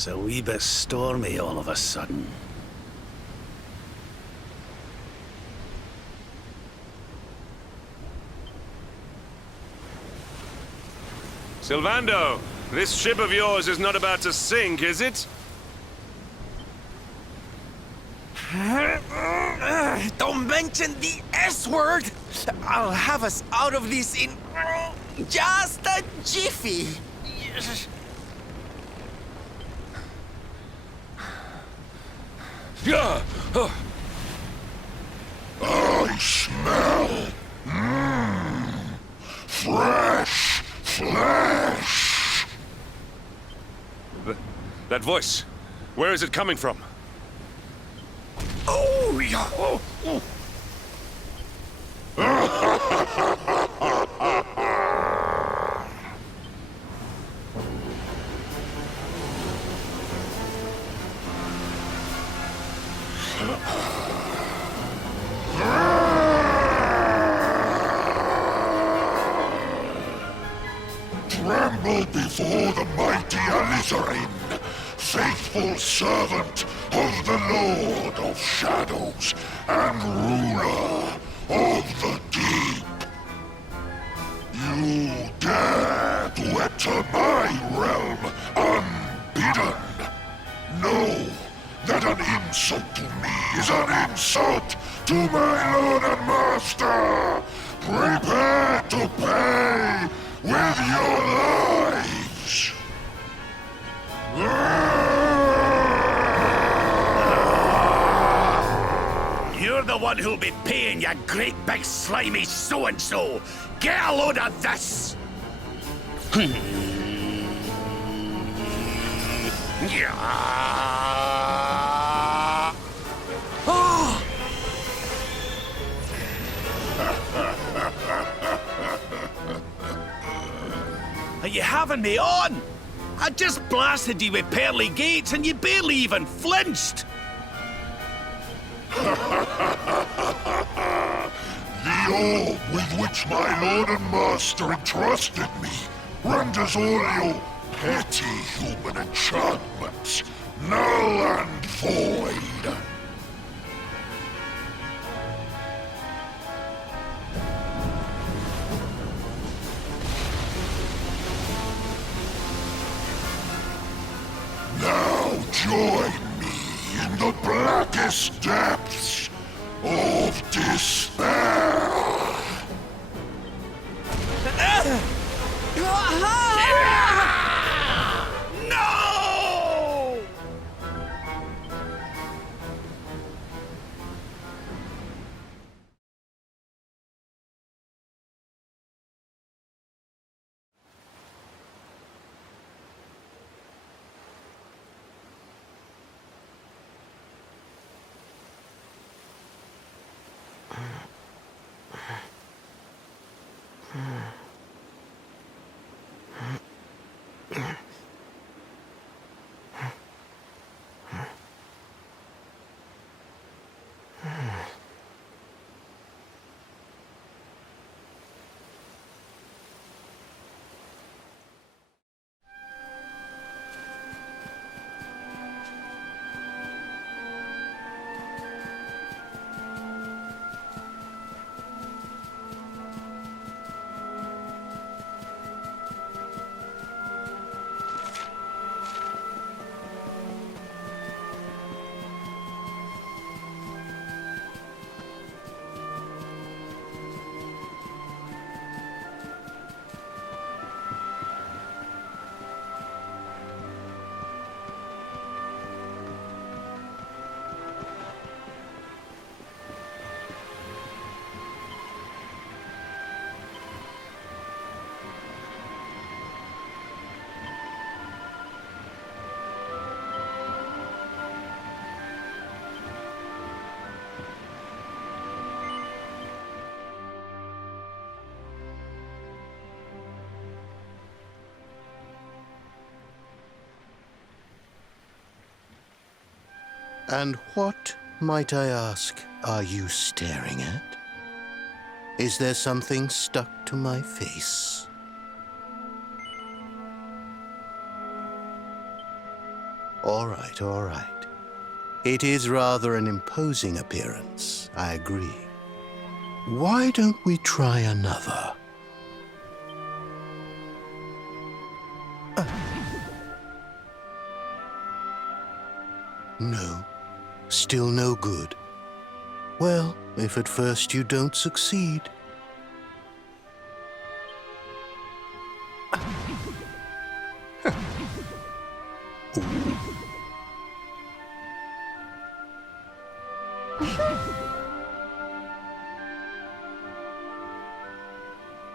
It's a wee bit stormy all of a sudden. Sylvando, this ship of yours is not about to sink, is it? Don't mention the S word! I'll have us out of this in just a jiffy. Yeah. I smell fresh flesh. That voice, where is it coming from? Oh, yeah. Oh, oh. Tremble before the mighty Elusive, faithful servant of the Lord of Shadows and ruler of the deep. You dare to enter my realm unbidden. Know that an insult to me is an insult to my lord and master. Prepare to pay with your lives. You're the one who'll be paying, you great big slimy so-and-so! Get a load of this! Yeah. Oh! Are you having me on? I just blasted you with pearly gates and you barely even flinched! The orb with which my lord and master entrusted me renders all your petty human enchantments null and void. Now join me in the blackest depths of despair. No! And what, might I ask, are you staring at? Is there something stuck to my face? All right, all right. It is rather an imposing appearance, I agree. Why don't we try another? No, still no good. Well, if at first you don't succeed.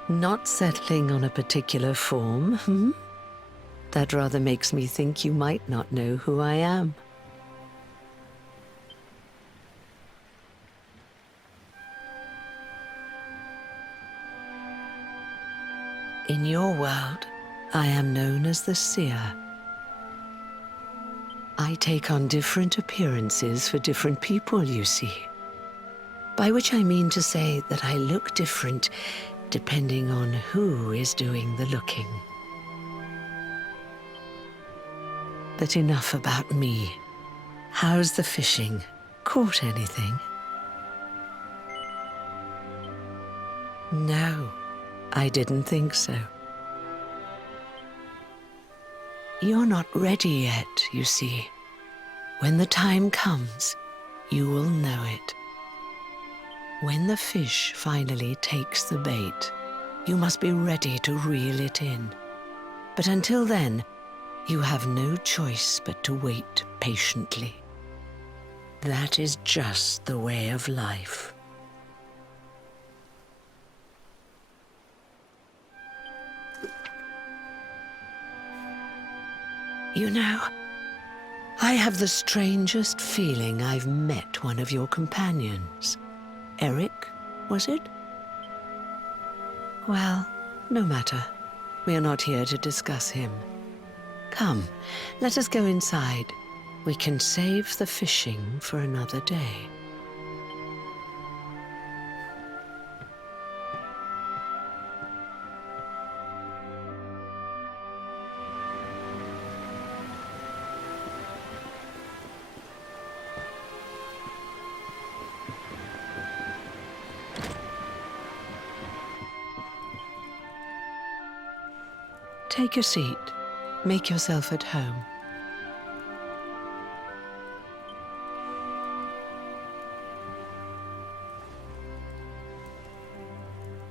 Not settling on a particular form, hmm? That rather makes me think you might not know who I am. In your world, I am known as the Seer. I take on different appearances for different people, you see. By which I mean to say that I look different depending on who is doing the looking. But enough about me. How's the fishing? Caught anything? No, I didn't think so. You're not ready yet, you see. When the time comes, you will know it. When the fish finally takes the bait, you must be ready to reel it in. But until then, you have no choice but to wait patiently. That is just the way of life. You know, I have the strangest feeling I've met one of your companions. Eric, was it? Well, no matter. We are not here to discuss him. Come, let us go inside. We can save the fishing for another day. Take a seat. Make yourself at home.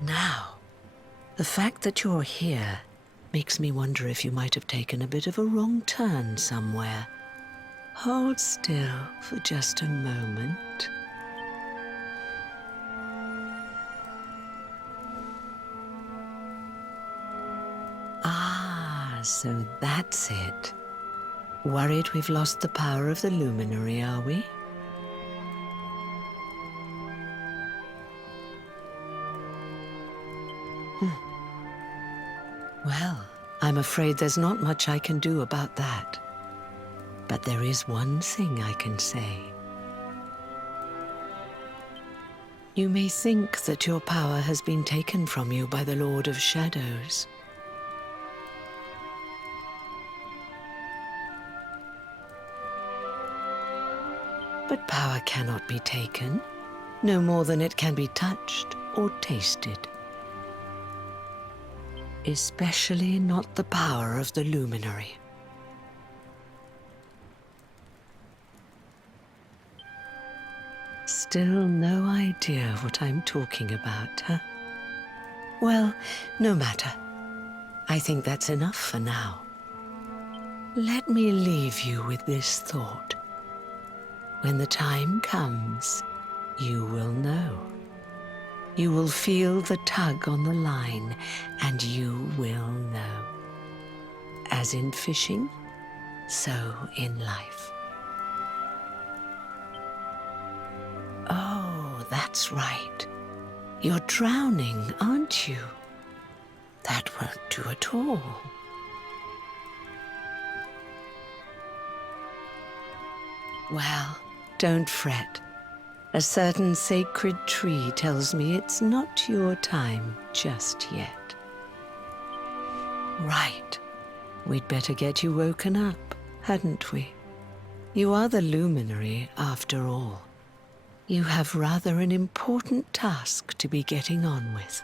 Now, the fact that you're here makes me wonder if you might have taken a bit of a wrong turn somewhere. Hold still for just a moment. So that's it. Worried we've lost the power of the luminary, are we? Well, I'm afraid there's not much I can do about that. But there is one thing I can say. You may think that your power has been taken from you by the Lord of Shadows. But power cannot be taken, no more than it can be touched or tasted. Especially not the power of the luminary. Still no idea what I'm talking about, huh? Well, no matter. I think that's enough for now. Let me leave you with this thought. When the time comes, you will know. You will feel the tug on the line, and you will know. As in fishing, so in life. Oh, that's right. You're drowning, aren't you? That won't do at all. Well, don't fret. A certain sacred tree tells me it's not your time just yet. Right. We'd better get you woken up, hadn't we? You are the luminary, after all. You have rather an important task to be getting on with.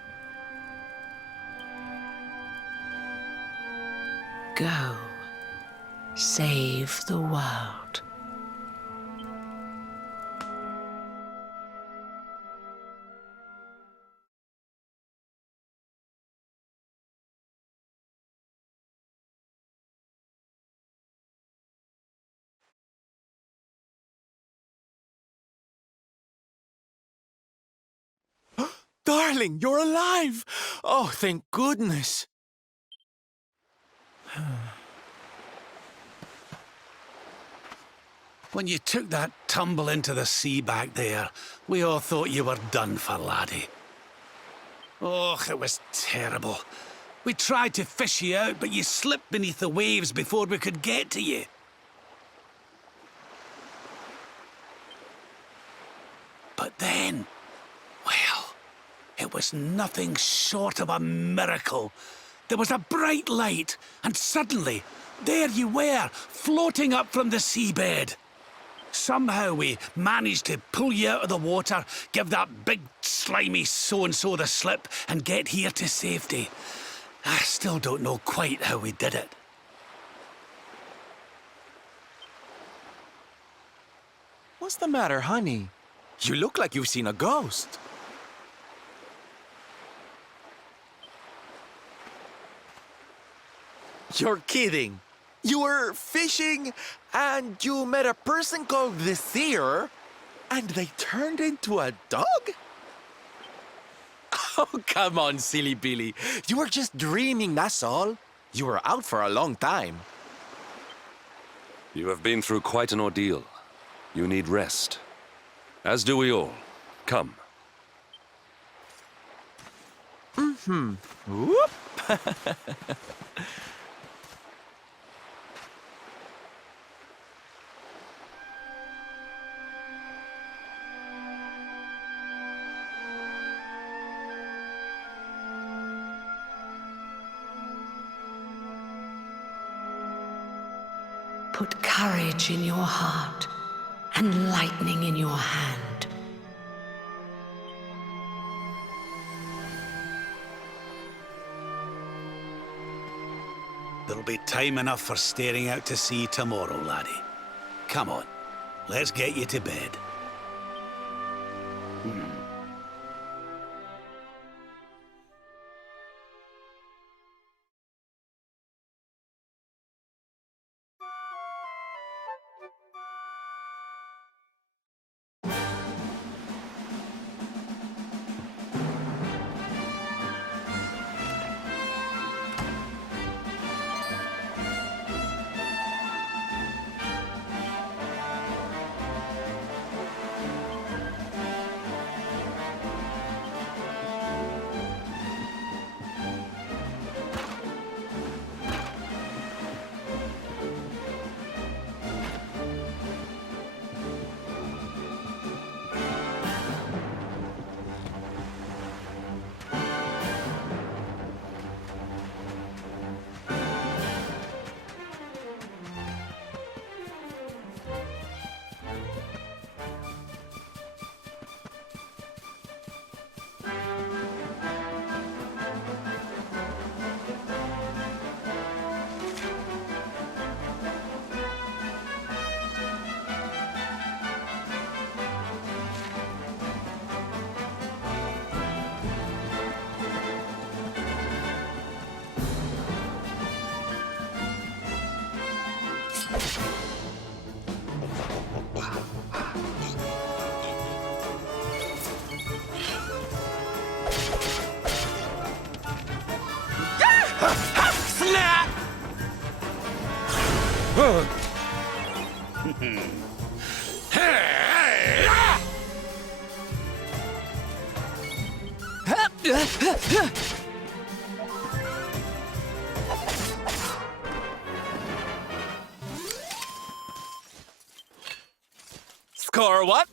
Go. Save the world. Darling, you're alive! Oh, thank goodness. When you took that tumble into the sea back there, we all thought you were done for, laddie. Oh, it was terrible. We tried to fish you out, but you slipped beneath the waves before we could get to you. But then, well, it was nothing short of a miracle. There was a bright light, and suddenly, there you were, floating up from the seabed. Somehow we managed to pull you out of the water, give that big slimy so-and-so the slip, and get here to safety. I still don't know quite how we did it. What's the matter, honey? You look like you've seen a ghost. You're kidding. You were fishing and you met a person called the Seer and they turned into a dog? Oh, come on, silly Billy. You were just dreaming, that's all. You were out for a long time. You have been through quite an ordeal. You need rest. As do we all. Come. Whoop. Put courage in your heart and lightning in your hand. There'll be time enough for staring out to sea tomorrow, laddie. Come on, let's get you to bed. Snap! Score what?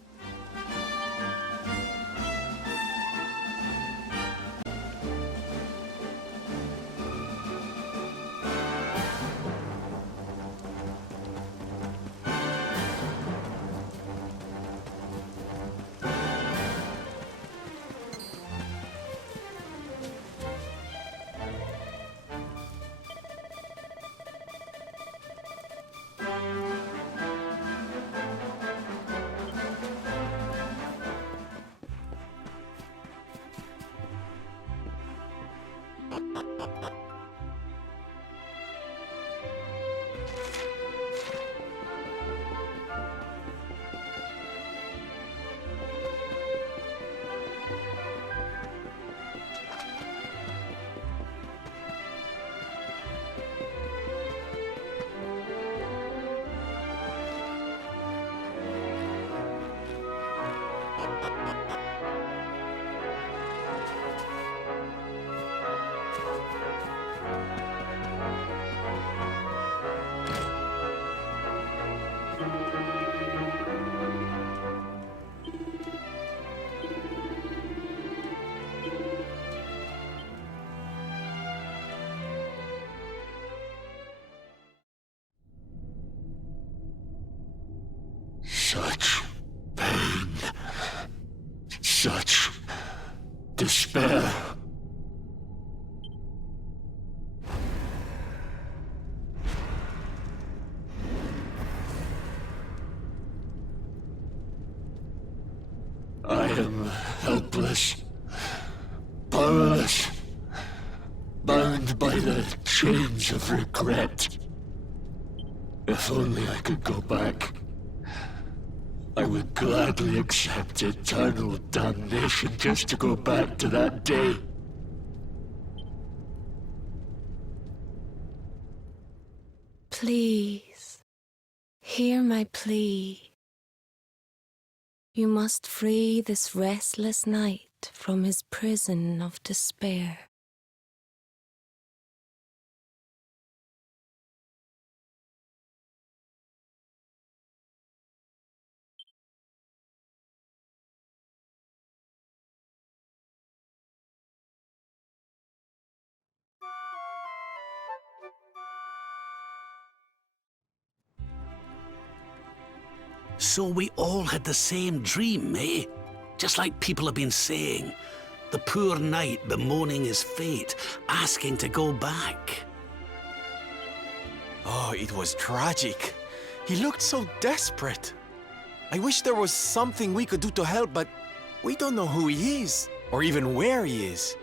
Such pain. Such despair. I am helpless, powerless, bound by the chains of regret. If only I could go back, I would gladly accept eternal damnation just to go back to that day. Please, hear my plea. You must free this restless knight from his prison of despair. So we all had the same dream, eh? Just like people have been saying. The poor knight bemoaning his fate, asking to go back. Oh, it was tragic. He looked so desperate. I wish there was something we could do to help, but we don't know who he is, or even where he is.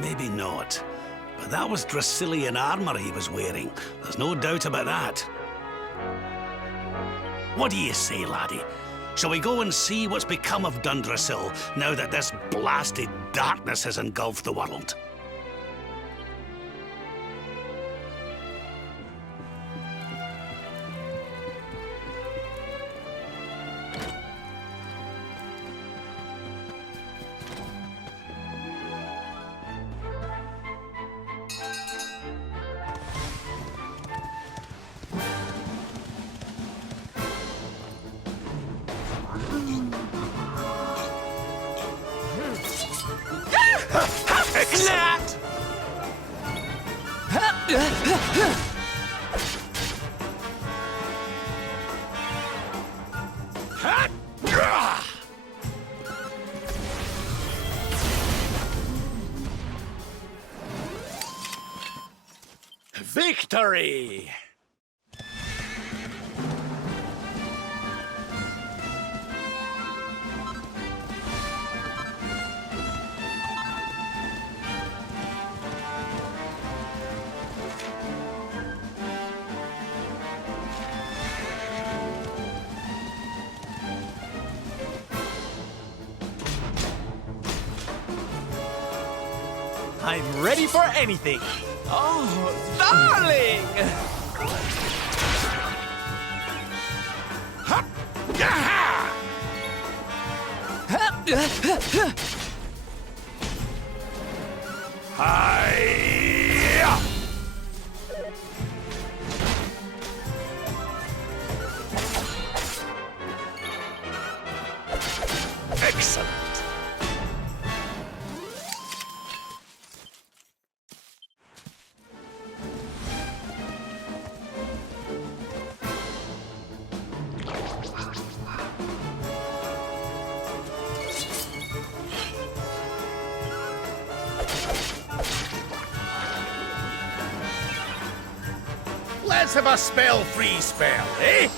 Maybe not. But that was Dracilian armor he was wearing. There's no doubt about that. What do you say, laddie? Shall we go and see what's become of Dundrasil now that this blasted darkness has engulfed the world? Excellent! Victory! I'm ready for anything. Oh, darling! Hi-ya! Excellent. Let's have a spell-free spell, eh?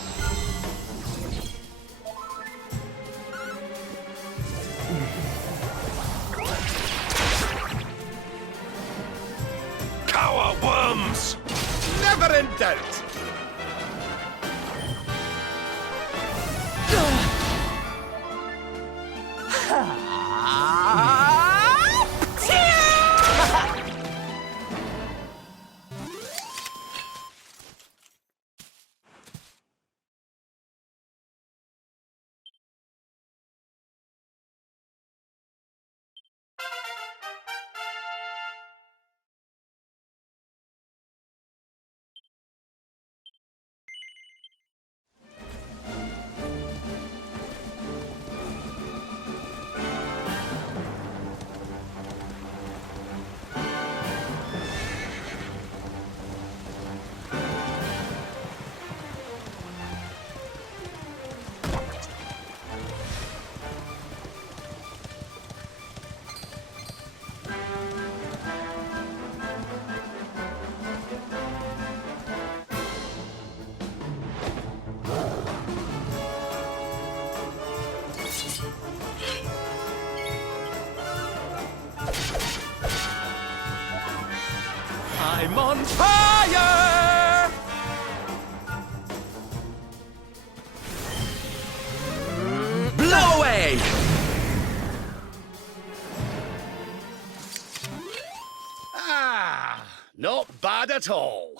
Never in doubt. I'm on fire! Blow away! Ah, not bad at all.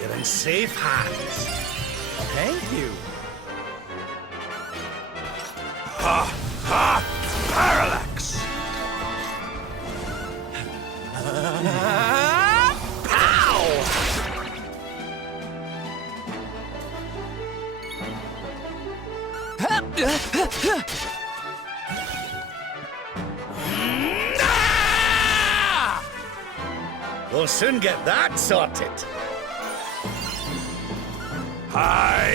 You're in safe hands. Thank you. Parallax! We'll soon get that sorted. Hi!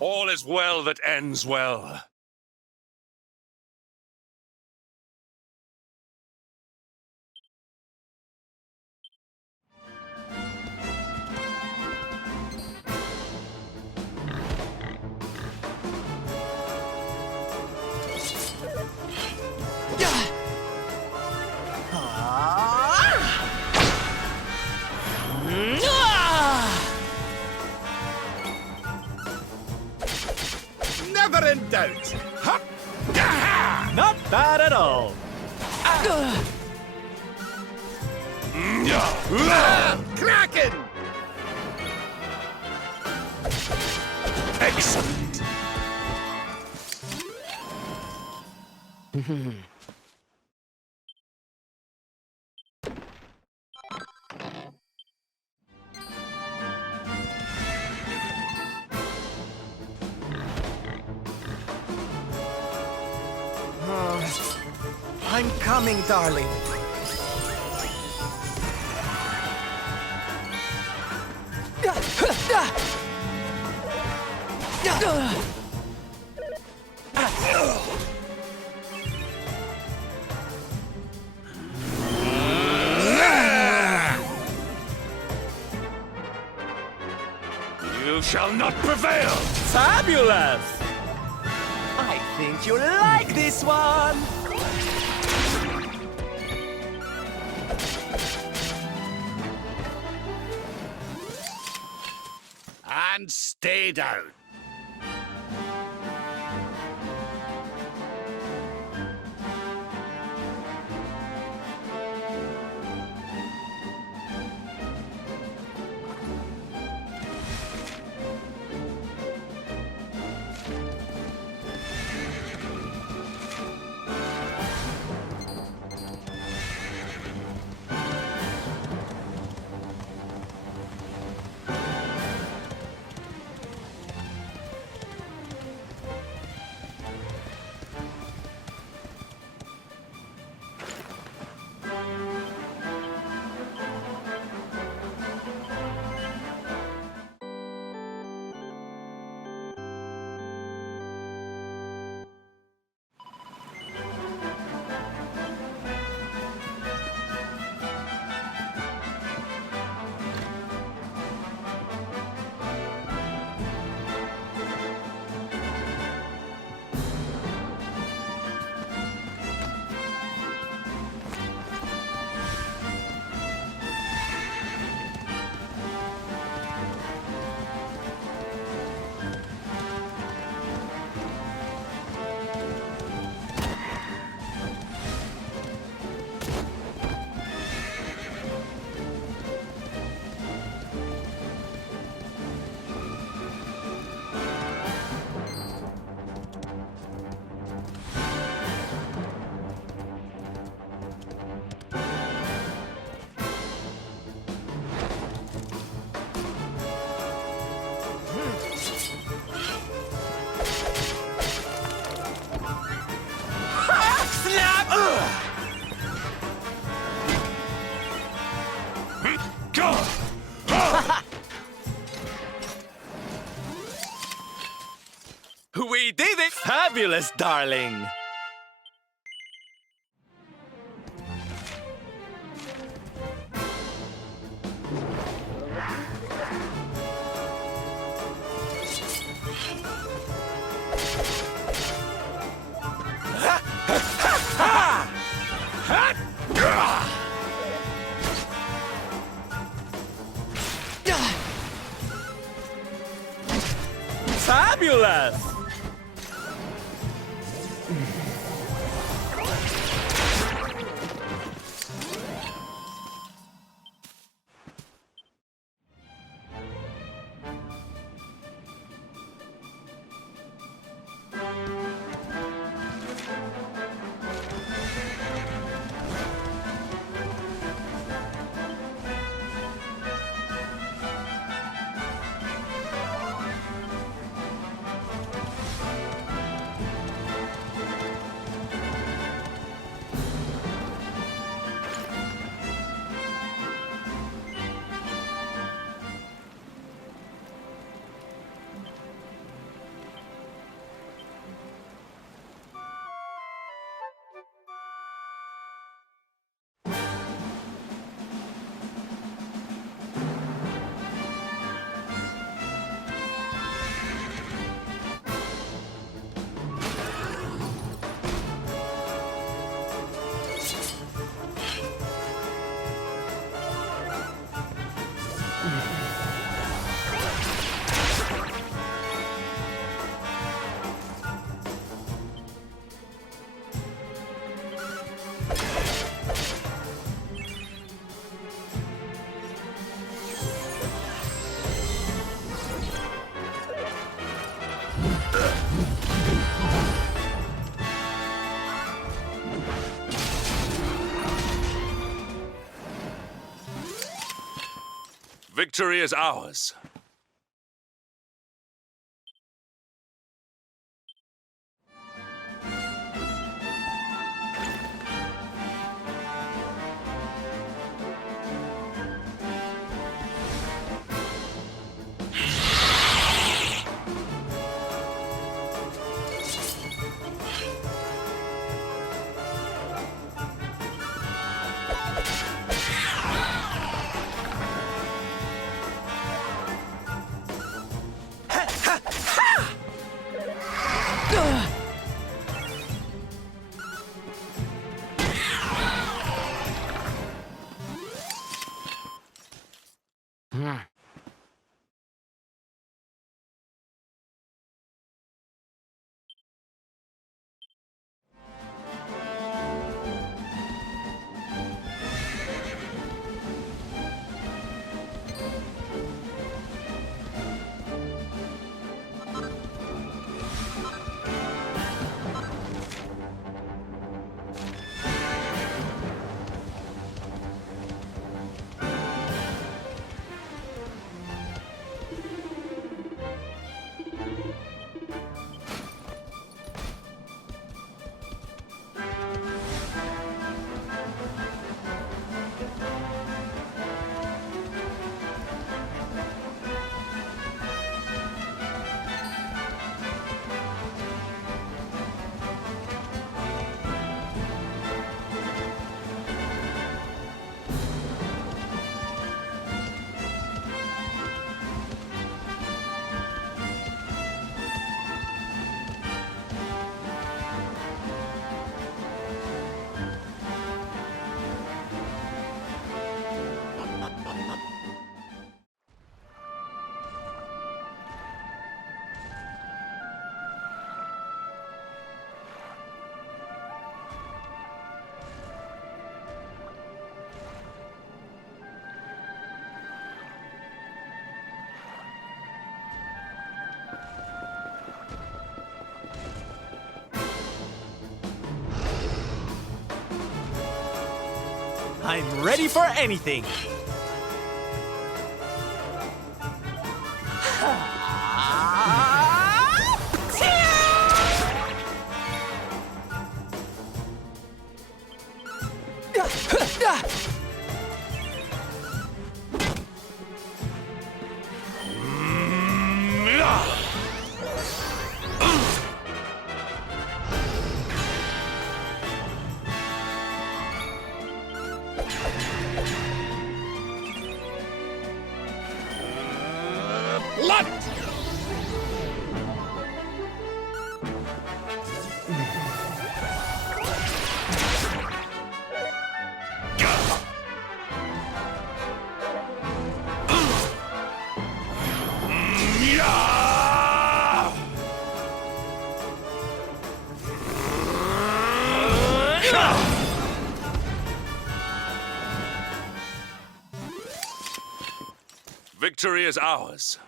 All is well that ends well. Never in doubt. Hup! Not bad at all. Kraken! Excellent. I'm coming, darling. You shall not prevail! Fabulous! I think you'll like this one! And stay down. We did it! Fabulous, darling! Fabulous! Victory is ours. I'm ready for anything. Victory is ours.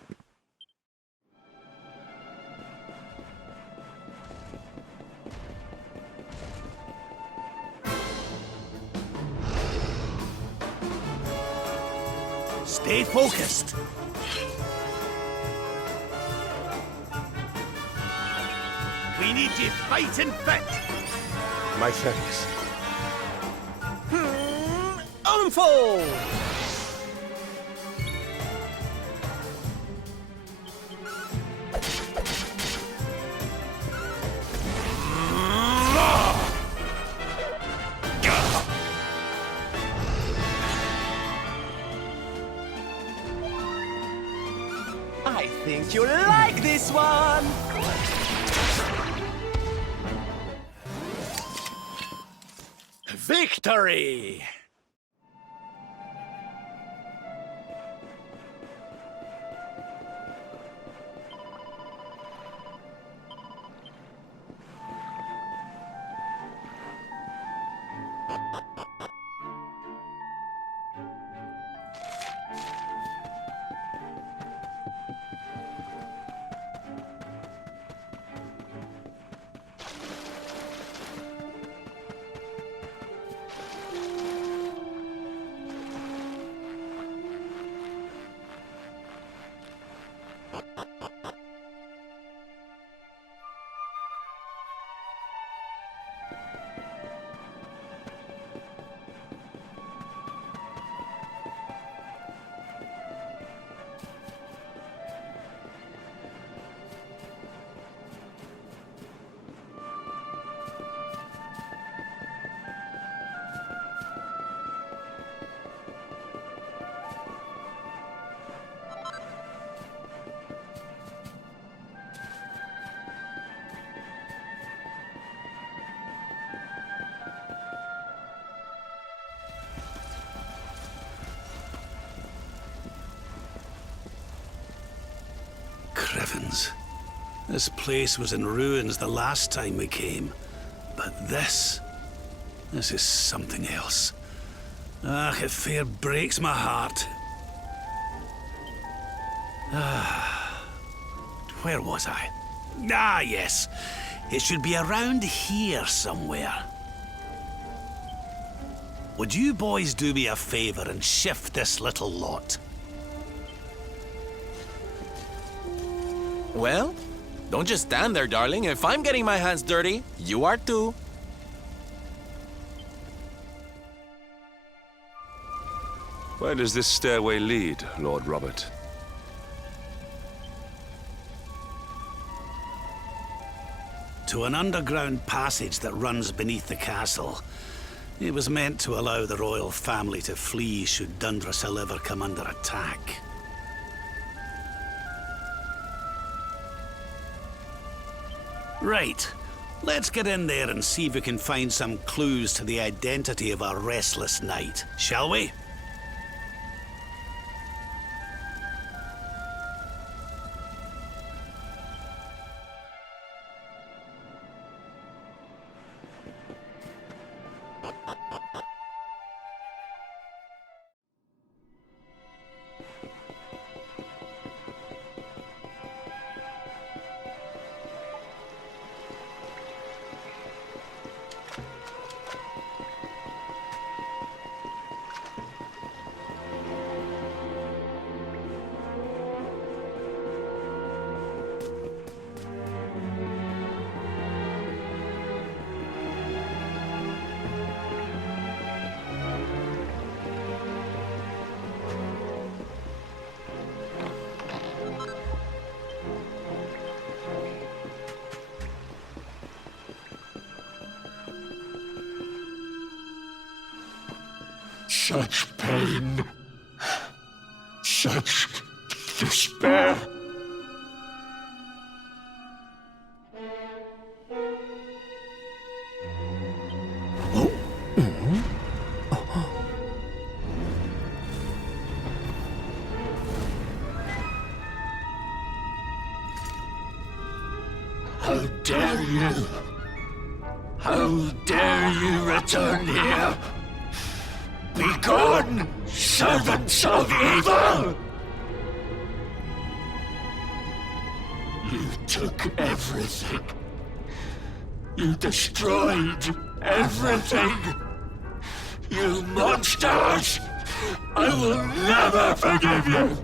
Stay focused. We need you fighting fit. My thanks. Unfold! I think you'll like this one! Victory! Crivens. This place was in ruins the last time we came. But this is something else. Ah, it fair breaks my heart. Where was I? Ah, yes. It should be around here somewhere. Would you boys do me a favor and shift this little lot? Well, don't just stand there, darling. If I'm getting my hands dirty, you are too. Where does this stairway lead, Lord Robert? To an underground passage that runs beneath the castle. It was meant to allow the royal family to flee should Dundrasil ever come under attack. Right. Let's get in there and see if we can find some clues to the identity of our restless knight, shall we? Such pain. Such despair. How dare you? How dare you return here? Begone, servants of evil! You took everything. You destroyed everything. You monsters! I will never forgive you!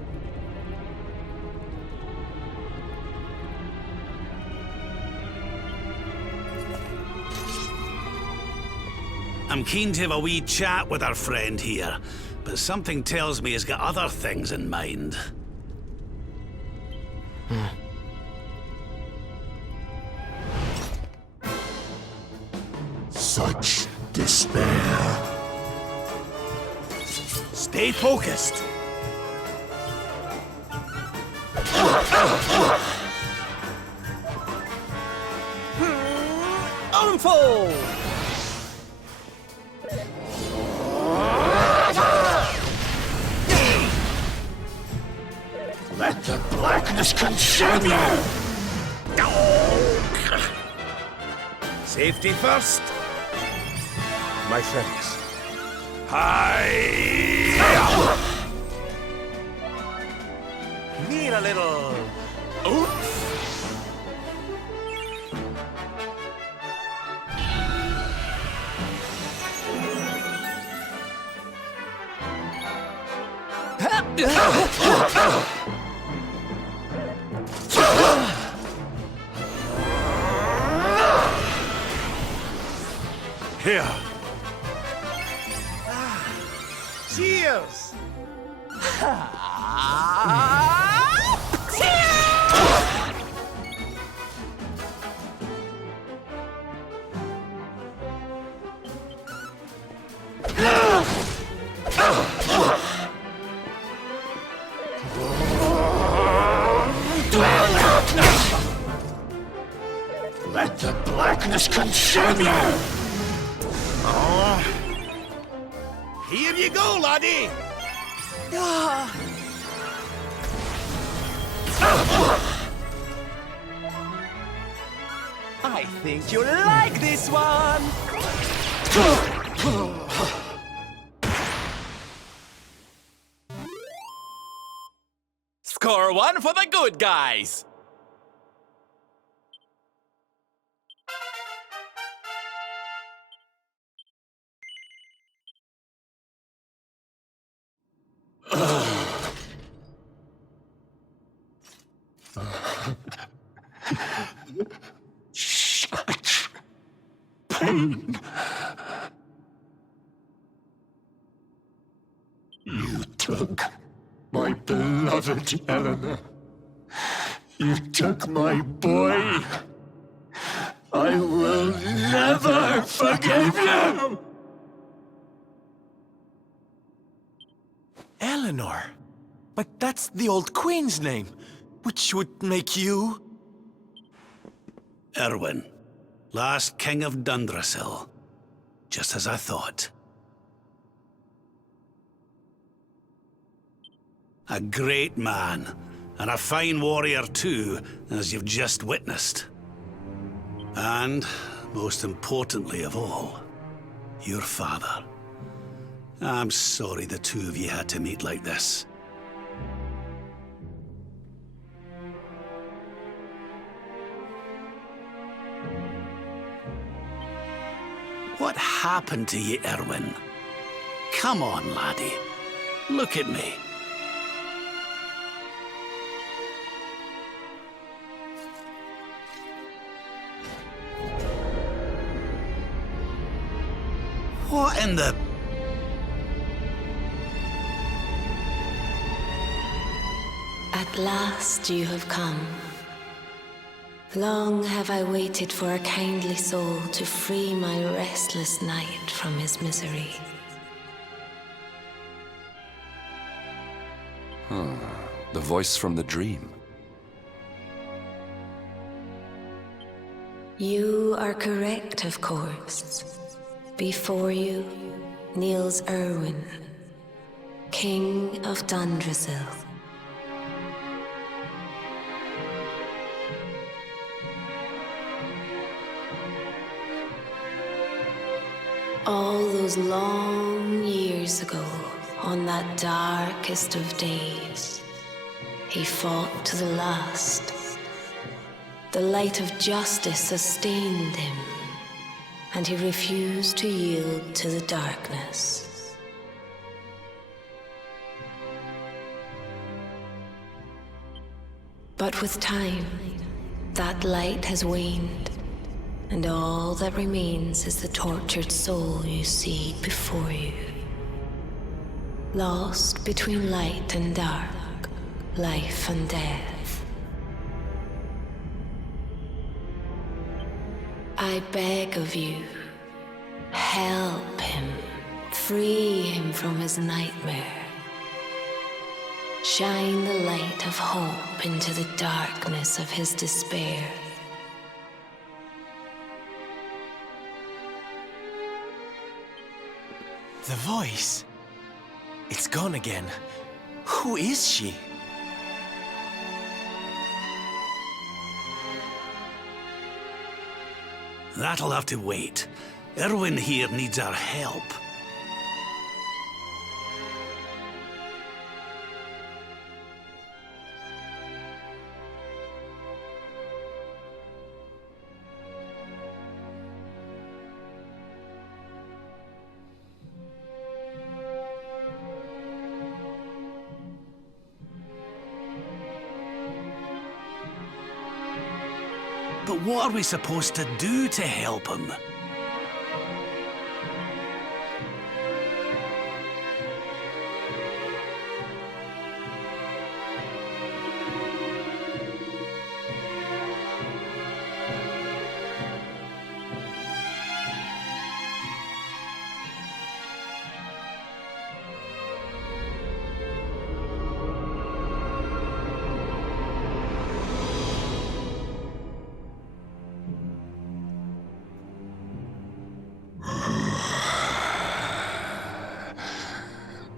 I'm keen to have a wee chat with our friend here, but something tells me he's got other things in mind. Such despair. Stay focused. Unfold! Let the blackness consume you! Safety first. My friends. Need a little oomph? Here. Cheers! Let the blackness consume you! Here you go, laddie! I think you'll like this one! Score one for the good guys! Such pain. You took my beloved Eleanor. You took my boy. I will never forgive you! Eleanor? But that's the old queen's name, which would make you... Erwin, last king of Dundrasil. Just as I thought. A great man, and a fine warrior too, as you've just witnessed. And, most importantly of all, your father. I'm sorry the two of you had to meet like this. What happened to you, Erwin? Come on, laddie. Look at me. What in the... At last you have come. Long have I waited for a kindly soul to free my restless knight from his misery. The voice from the dream. You are correct, of course. Before you kneels Erwin, King of Dundrasil. All those long years ago, on that darkest of days, he fought to the last. The light of justice sustained him, and he refused to yield to the darkness. But with time, that light has waned, and all that remains is the tortured soul you see before you. Lost between light and dark, life and death. I beg of you, help him, free him from his nightmare. Shine the light of hope into the darkness of his despair. The voice. It's gone again. Who is she? That'll have to wait. Erwin here needs our help. But what are we supposed to do to help him?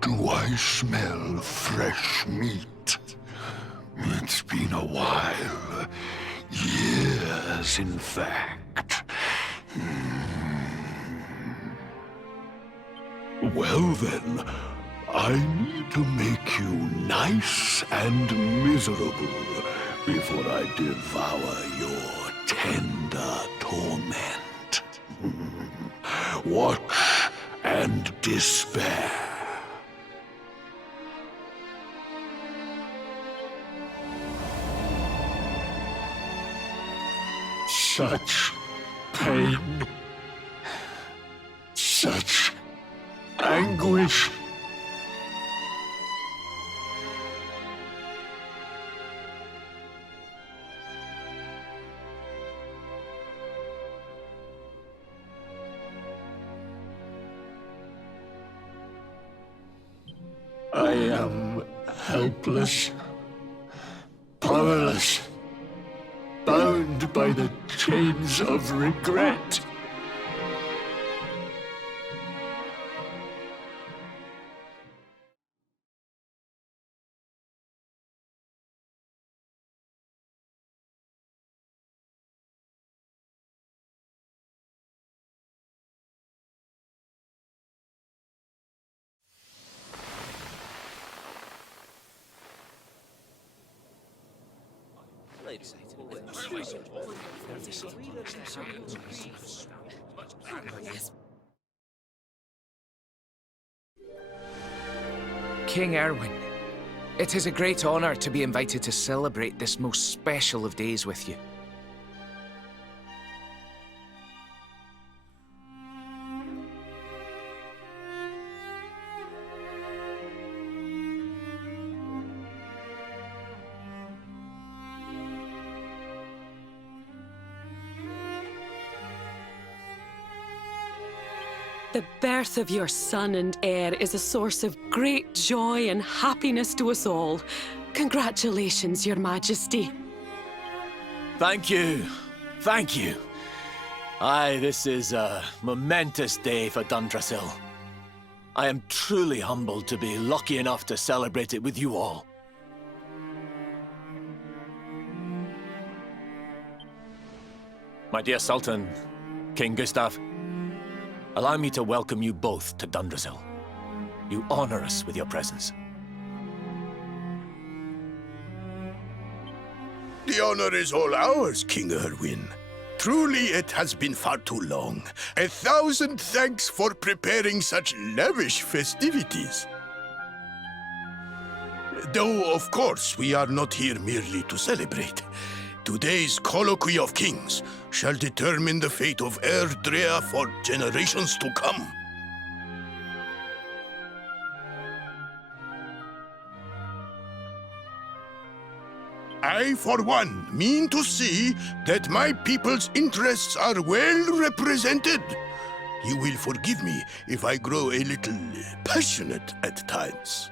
Do I smell fresh meat? It's been a while. Years, in fact. Well then, I need to make you nice and miserable before I devour your tender torment. Watch and despair. Such pain, such anguish. I am helpless, powerless, bound by the chains of regret. King Erwin, it is a great honor to be invited to celebrate this most special of days with you. The birth of your son and heir is a source of great joy and happiness to us all. Congratulations, Your Majesty. Thank you. Thank you. Aye, this is a momentous day for Dundrasil. I am truly humbled to be lucky enough to celebrate it with you all. My dear Sultan, King Gustav, allow me to welcome you both to Dundrasil. You honor us with your presence. The honor is all ours, King Erwin. Truly, it has been far too long. 1,000 thanks for preparing such lavish festivities. Though, of course, we are not here merely to celebrate. Today's colloquy of kings shall determine the fate of Erdrea for generations to come. I, for one, mean to see that my people's interests are well represented. You will forgive me if I grow a little passionate at times.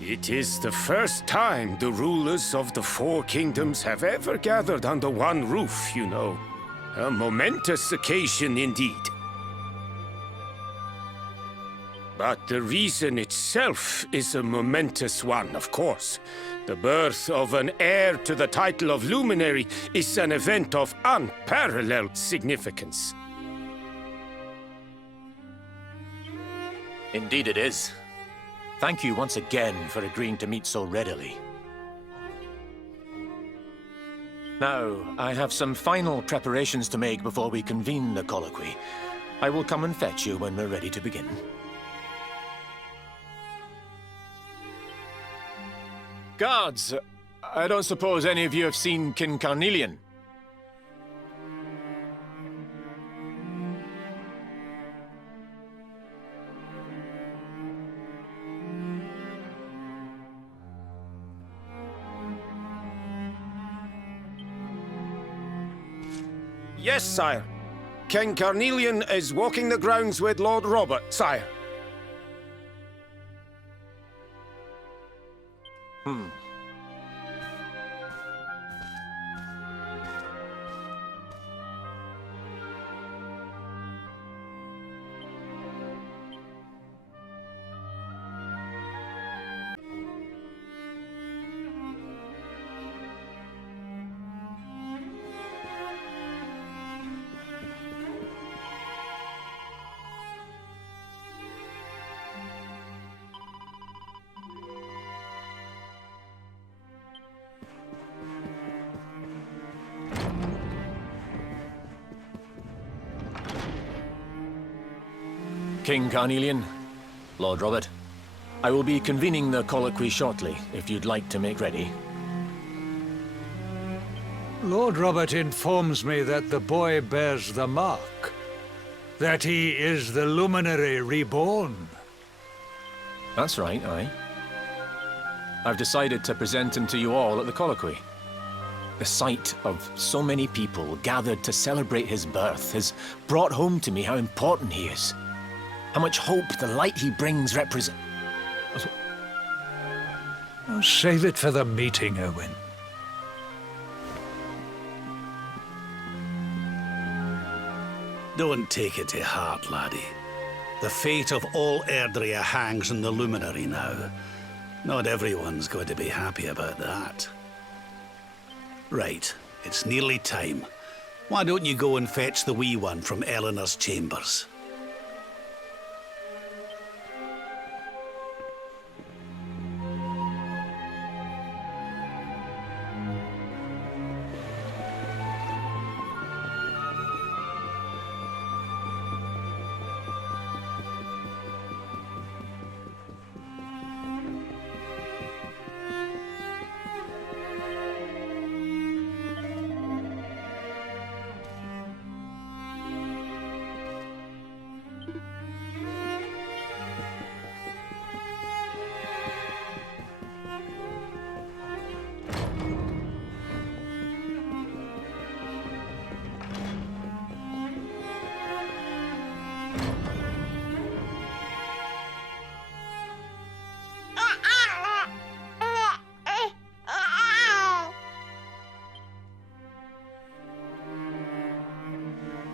It is the first time the rulers of the four kingdoms have ever gathered under one roof, you know. A momentous occasion indeed. But the reason itself is a momentous one, of course. The birth of an heir to the title of Luminary is an event of unparalleled significance. Indeed it is. Thank you once again for agreeing to meet so readily. Now, I have some final preparations to make before we convene the colloquy. I will come and fetch you when we're ready to begin. Guards, I don't suppose any of you have seen King Carnelian? Yes, sire. King Carnelian is walking the grounds with Lord Robert, sire. King Carnelian, Lord Robert, I will be convening the colloquy shortly, if you'd like to make ready. Lord Robert informs me that the boy bears the mark. That he is the Luminary reborn. That's right, aye. I've decided to present him to you all at the colloquy. The sight of so many people gathered to celebrate his birth has brought home to me how important he is. How much hope the light he brings represents. Save it for the meeting, Owen. Don't take it to heart, laddie. The fate of all Erdrea hangs on the Luminary now. Not everyone's going to be happy about that. Right, it's nearly time. Why don't you go and fetch the wee one from Eleanor's chambers?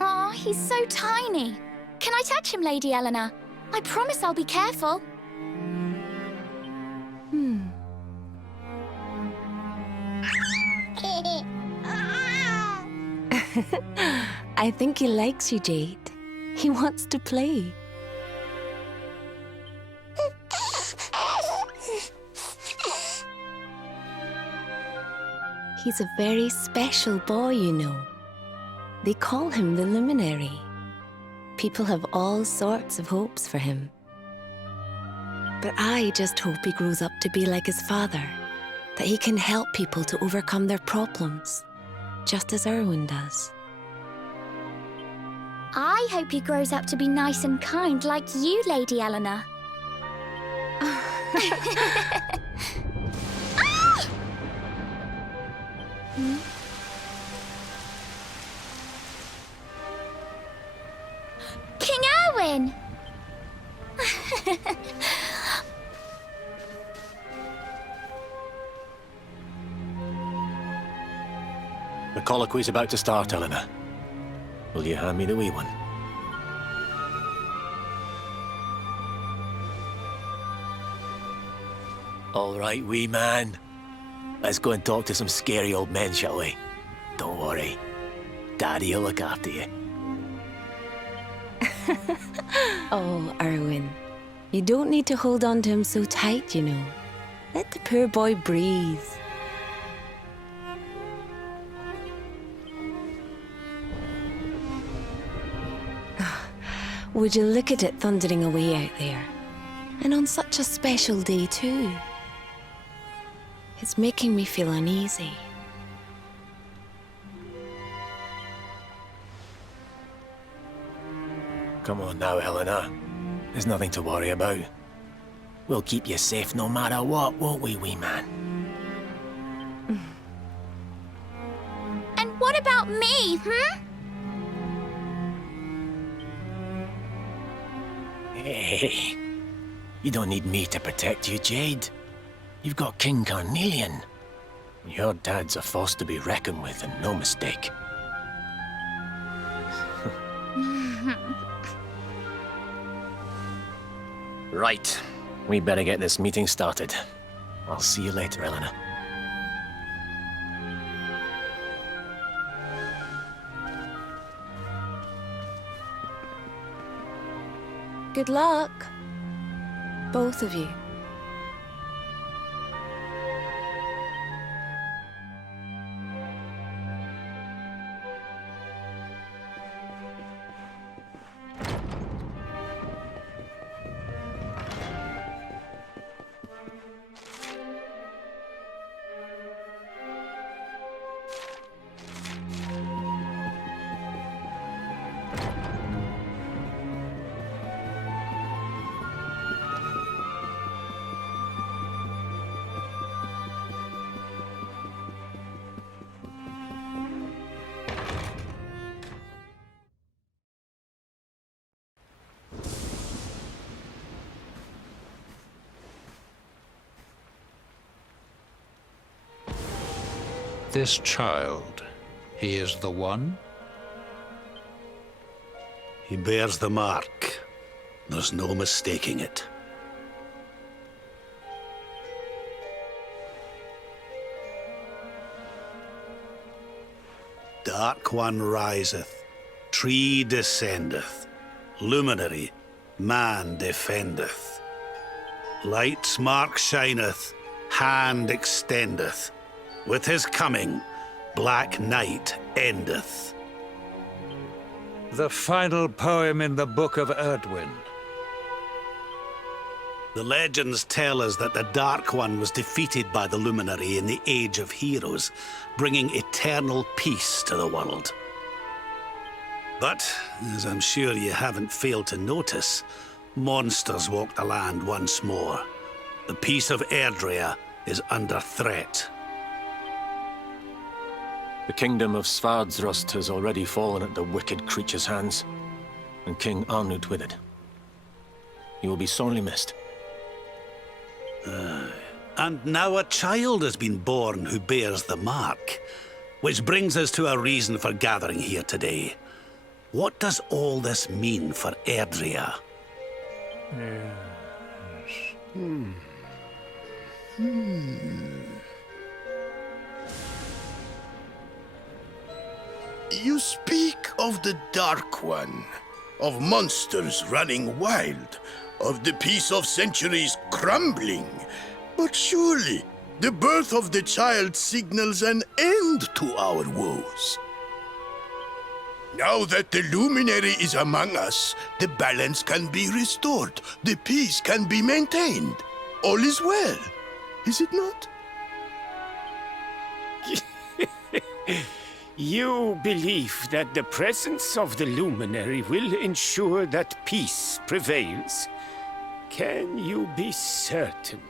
Aw, he's so tiny. Can I touch him, Lady Eleanor? I promise I'll be careful. I think he likes you, Jade. He wants to play. He's a very special boy, you know. They call him the Luminary. People have all sorts of hopes for him. But I just hope he grows up to be like his father, that he can help people to overcome their problems, just as Erwin does. I hope he grows up to be nice and kind like you, Lady Eleanor. King Erwin! The colloquy's about to start, Eleanor. Will you hand me the wee one? All right, wee man. Let's go and talk to some scary old men, shall we? Don't worry. Daddy'll look after you. Oh, Erwin. You don't need to hold on to him so tight, you know. Let the poor boy breathe. Would you look at it thundering away out there? And on such a special day, too. It's making me feel uneasy. Come on now, Eleanor. There's nothing to worry about. We'll keep you safe no matter what, won't we, wee man? And what about me, Hey, you don't need me to protect you, Jade. You've got King Carnelian. Your dad's a force to be reckoned with, and no mistake. Right. We better get this meeting started. I'll see you later, Eleanor. Good luck, both of you. This child, he is the one? He bears the mark. There's no mistaking it. Dark One riseth, tree descendeth, luminary, man defendeth. Light's mark shineth, hand extendeth. With his coming, black night endeth. The final poem in the Book of Erdwin. The legends tell us that the Dark One was defeated by the Luminary in the Age of Heroes, bringing eternal peace to the world. But, as I'm sure you haven't failed to notice, monsters walk the land once more. The peace of Erdrea is under threat. The kingdom of Svardsrust has already fallen at the wicked creature's hands. and King Arnut with it. He will be sorely missed. And now a child has been born who bears the mark. Which brings us to our reason for gathering here today. What does all this mean for Erdrea? You speak of the Dark One, of monsters running wild, of the peace of centuries crumbling. But surely, the birth of the child signals an end to our woes. Now that the luminary is among us, the balance can be restored, the peace can be maintained. All is well, is it not? You believe that the presence of the luminary will ensure that peace prevails. Can you be certain?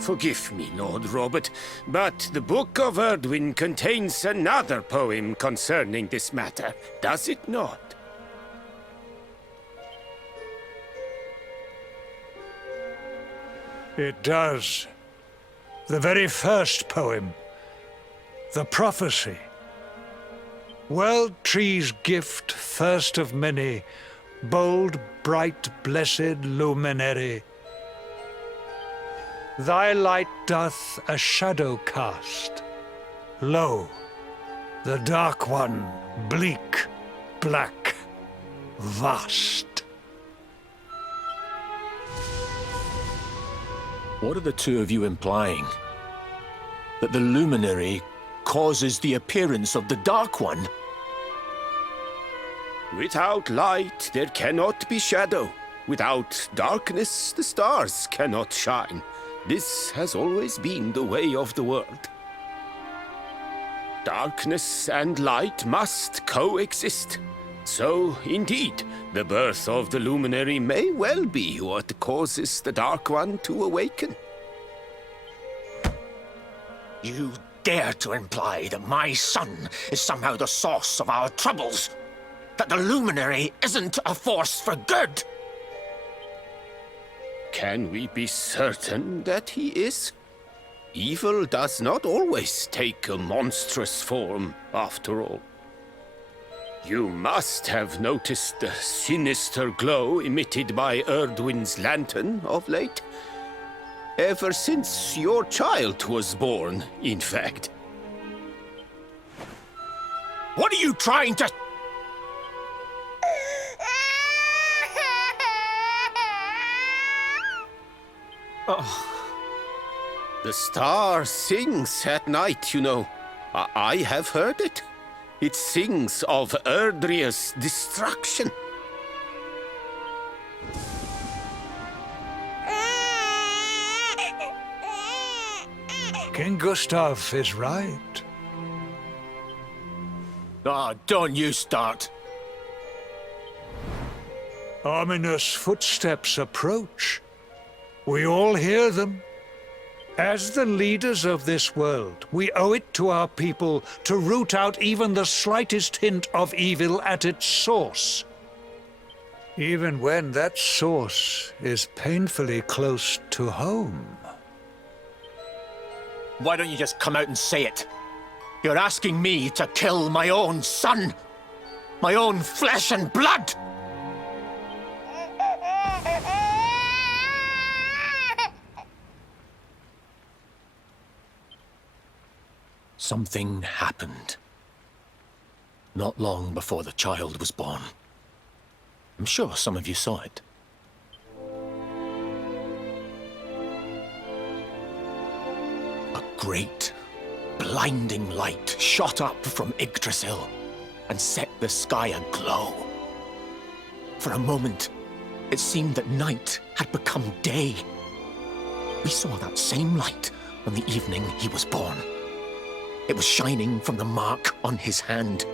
Forgive me, Lord Robert, but the Book of Erdwin contains another poem concerning this matter, does it not? It does. The very first poem. The prophecy. World tree's gift, first of many, bold, bright, blessed luminary. Thy light doth a shadow cast. Lo, the Dark One, bleak, black, vast. What are the two of you implying? That the luminary causes the appearance of the Dark One? Without light, there cannot be shadow. Without darkness, the stars cannot shine. This has always been the way of the world. Darkness and light must coexist. So, indeed, the birth of the luminary may well be what causes the Dark One to awaken. You dare to imply that my son is somehow the source of our troubles? That the luminary isn't a force for good? Can we be certain that he is? Evil does not always take a monstrous form, after all. You must have noticed the sinister glow emitted by Erdwin's lantern of late. Ever since your child was born, in fact. What are you trying to... The star sings at night, you know. I have heard it. It sings of Erdrea's destruction. King Gustav is right. Don't you start. Ominous footsteps approach. We all hear them. As the leaders of this world, we owe it to our people to root out even the slightest hint of evil at its source. Even when that source is painfully close to home. Why don't you just come out and say it? You're asking me to kill my own son. My own flesh and blood. Something happened. Not long before the child was born. I'm sure some of you saw it. A great, blinding light shot up from Yggdrasil and set the sky aglow. For a moment, it seemed that night had become day. We saw that same light on the evening he was born. It was shining from the mark on his hand.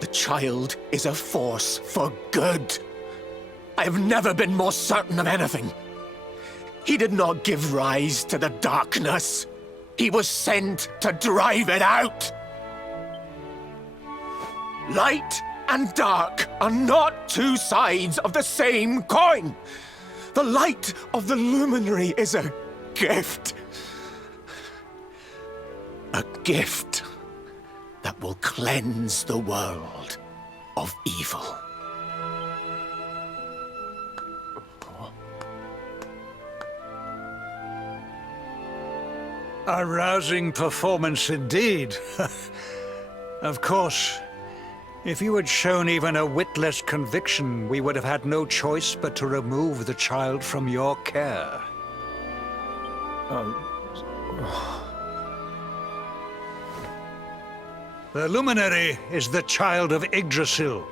The child is a force for good. I have never been more certain of anything. He did not give rise to the darkness. He was sent to drive it out. Light and dark are not two sides of the same coin. The light of the luminary is a gift. A gift that will cleanse the world of evil. A rousing performance indeed. Of course, if you had shown even a whit less conviction, we would have had no choice but to remove the child from your care. The Luminary is the child of Yggdrasil.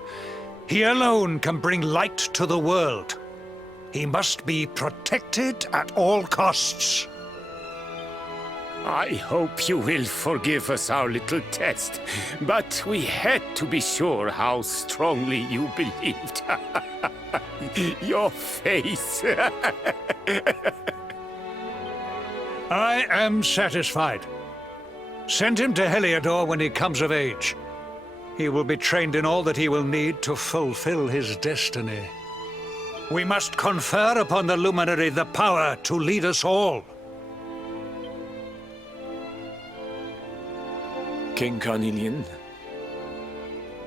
He alone can bring light to the world. He must be protected at all costs. I hope you will forgive us our little test, but we had to be sure how strongly you believed. Your face. I am satisfied. Send him to Heliodor when he comes of age. He will be trained in all that he will need to fulfill his destiny. We must confer upon the Luminary the power to lead us all. King Carnelian,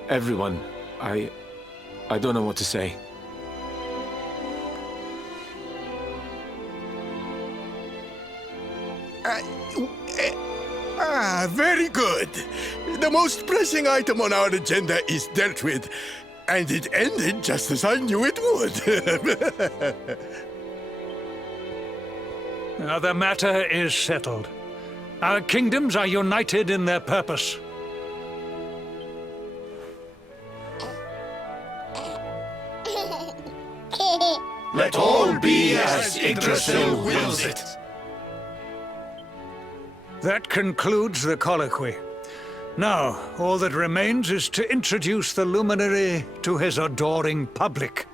everyone, I don't know what to say. Very good. The most pressing item on our agenda is dealt with, and it ended just as I knew it would. Now the matter is settled. Our kingdoms are united in their purpose. Let all be as Yggdrasil wills it. That concludes the colloquy. Now, all that remains is to introduce the Luminary to his adoring public.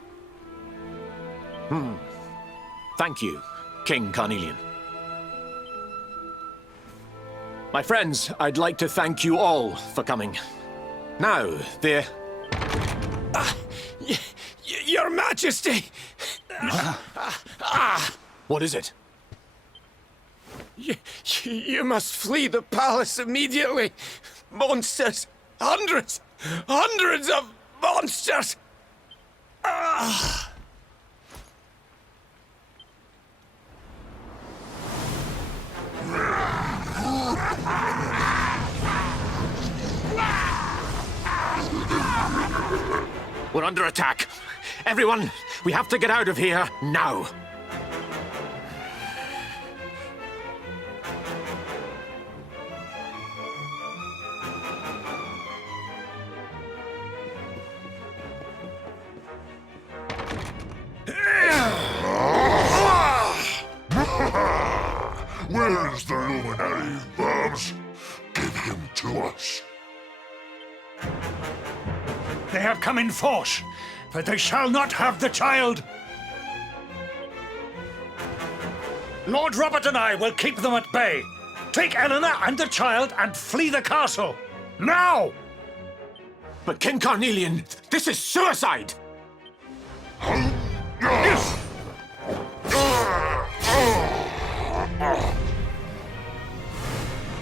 Thank you, King Carnelian. My friends, I'd like to thank you all for coming. Now, Your Majesty! What is it? You must flee the palace immediately. Monsters! Hundreds of monsters! We're under attack. Everyone, we have to get out of here now. Where's the Luminary, Worms? Give him to us. They have come in force, but they shall not have the child. Lord Robert and I will keep them at bay. Take Eleanor and the child and flee the castle. Now! But King Carnelian, this is suicide!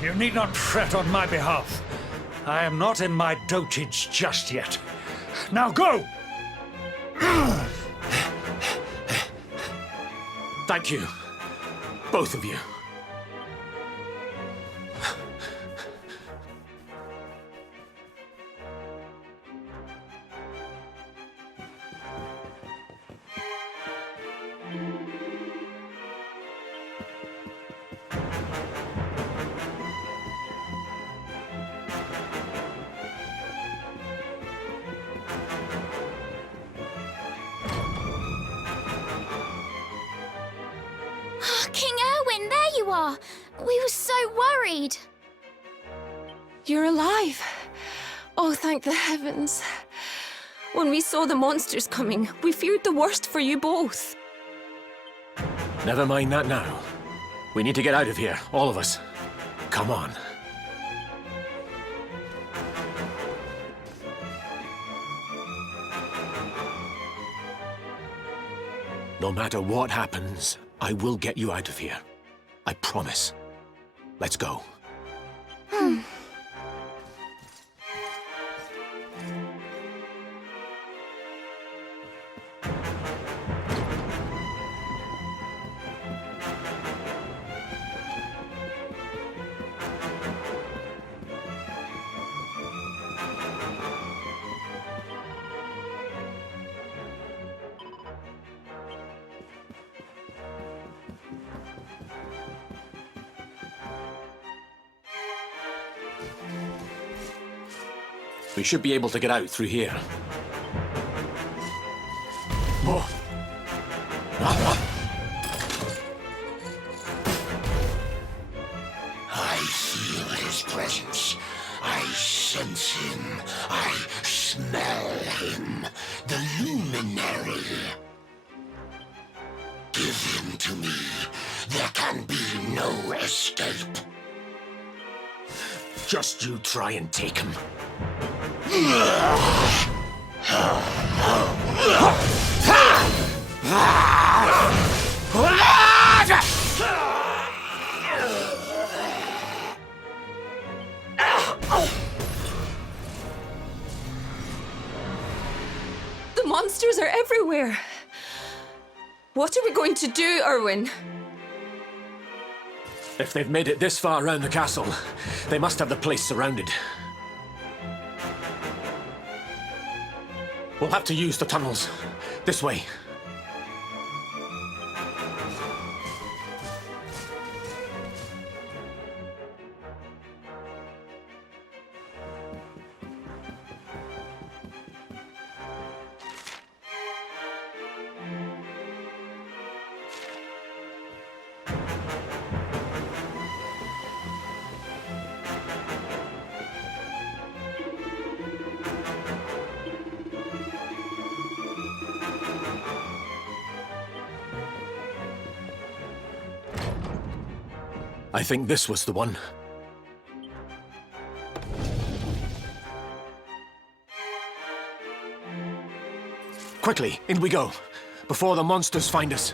You need not fret on my behalf. I am not in my dotage just yet. Now go! Thank you, both of you. King Erwin, there you are! We were so worried. You're alive. Oh, thank the heavens. When we saw the monsters coming, we feared the worst for you both. Never mind that now. We need to get out of here, all of us. Come on. No matter what happens, I will get you out of here. I promise. Let's go. We should be able to get out through here. Oh. I feel his presence. I sense him. I smell him. The luminary. Give him to me. There can be no escape. Just you try and take him. The monsters are everywhere. What are we going to do, Erwin? If they've made it this far around the castle, they must have the place surrounded. We'll have to use the tunnels. This way. I think this was the one. Quickly, in we go, before the monsters find us.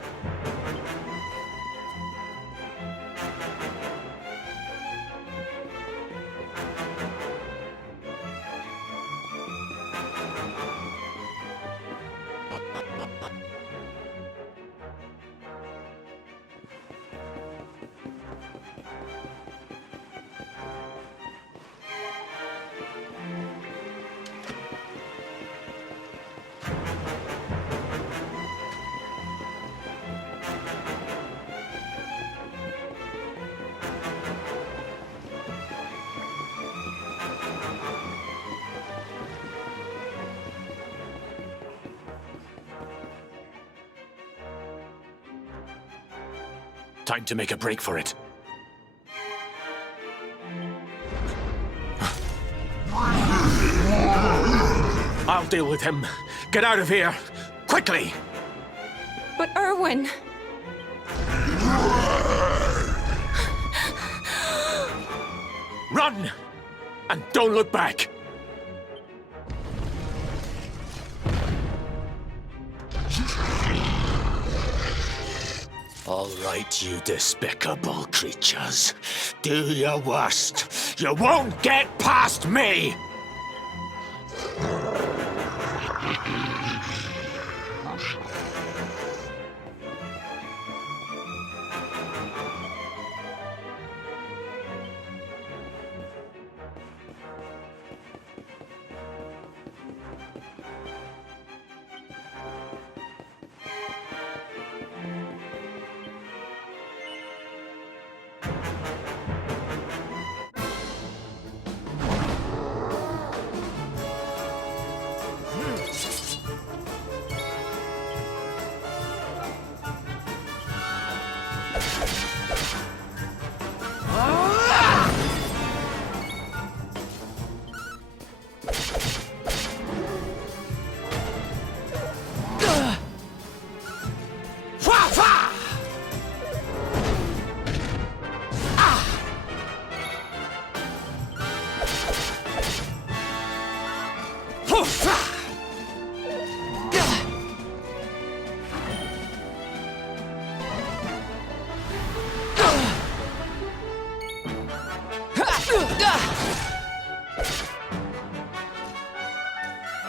Time to make a break for it. I'll deal with him. Get out of here, quickly! But Erwin... Run! And don't look back! All right, you despicable creatures. Do your worst. You won't get past me!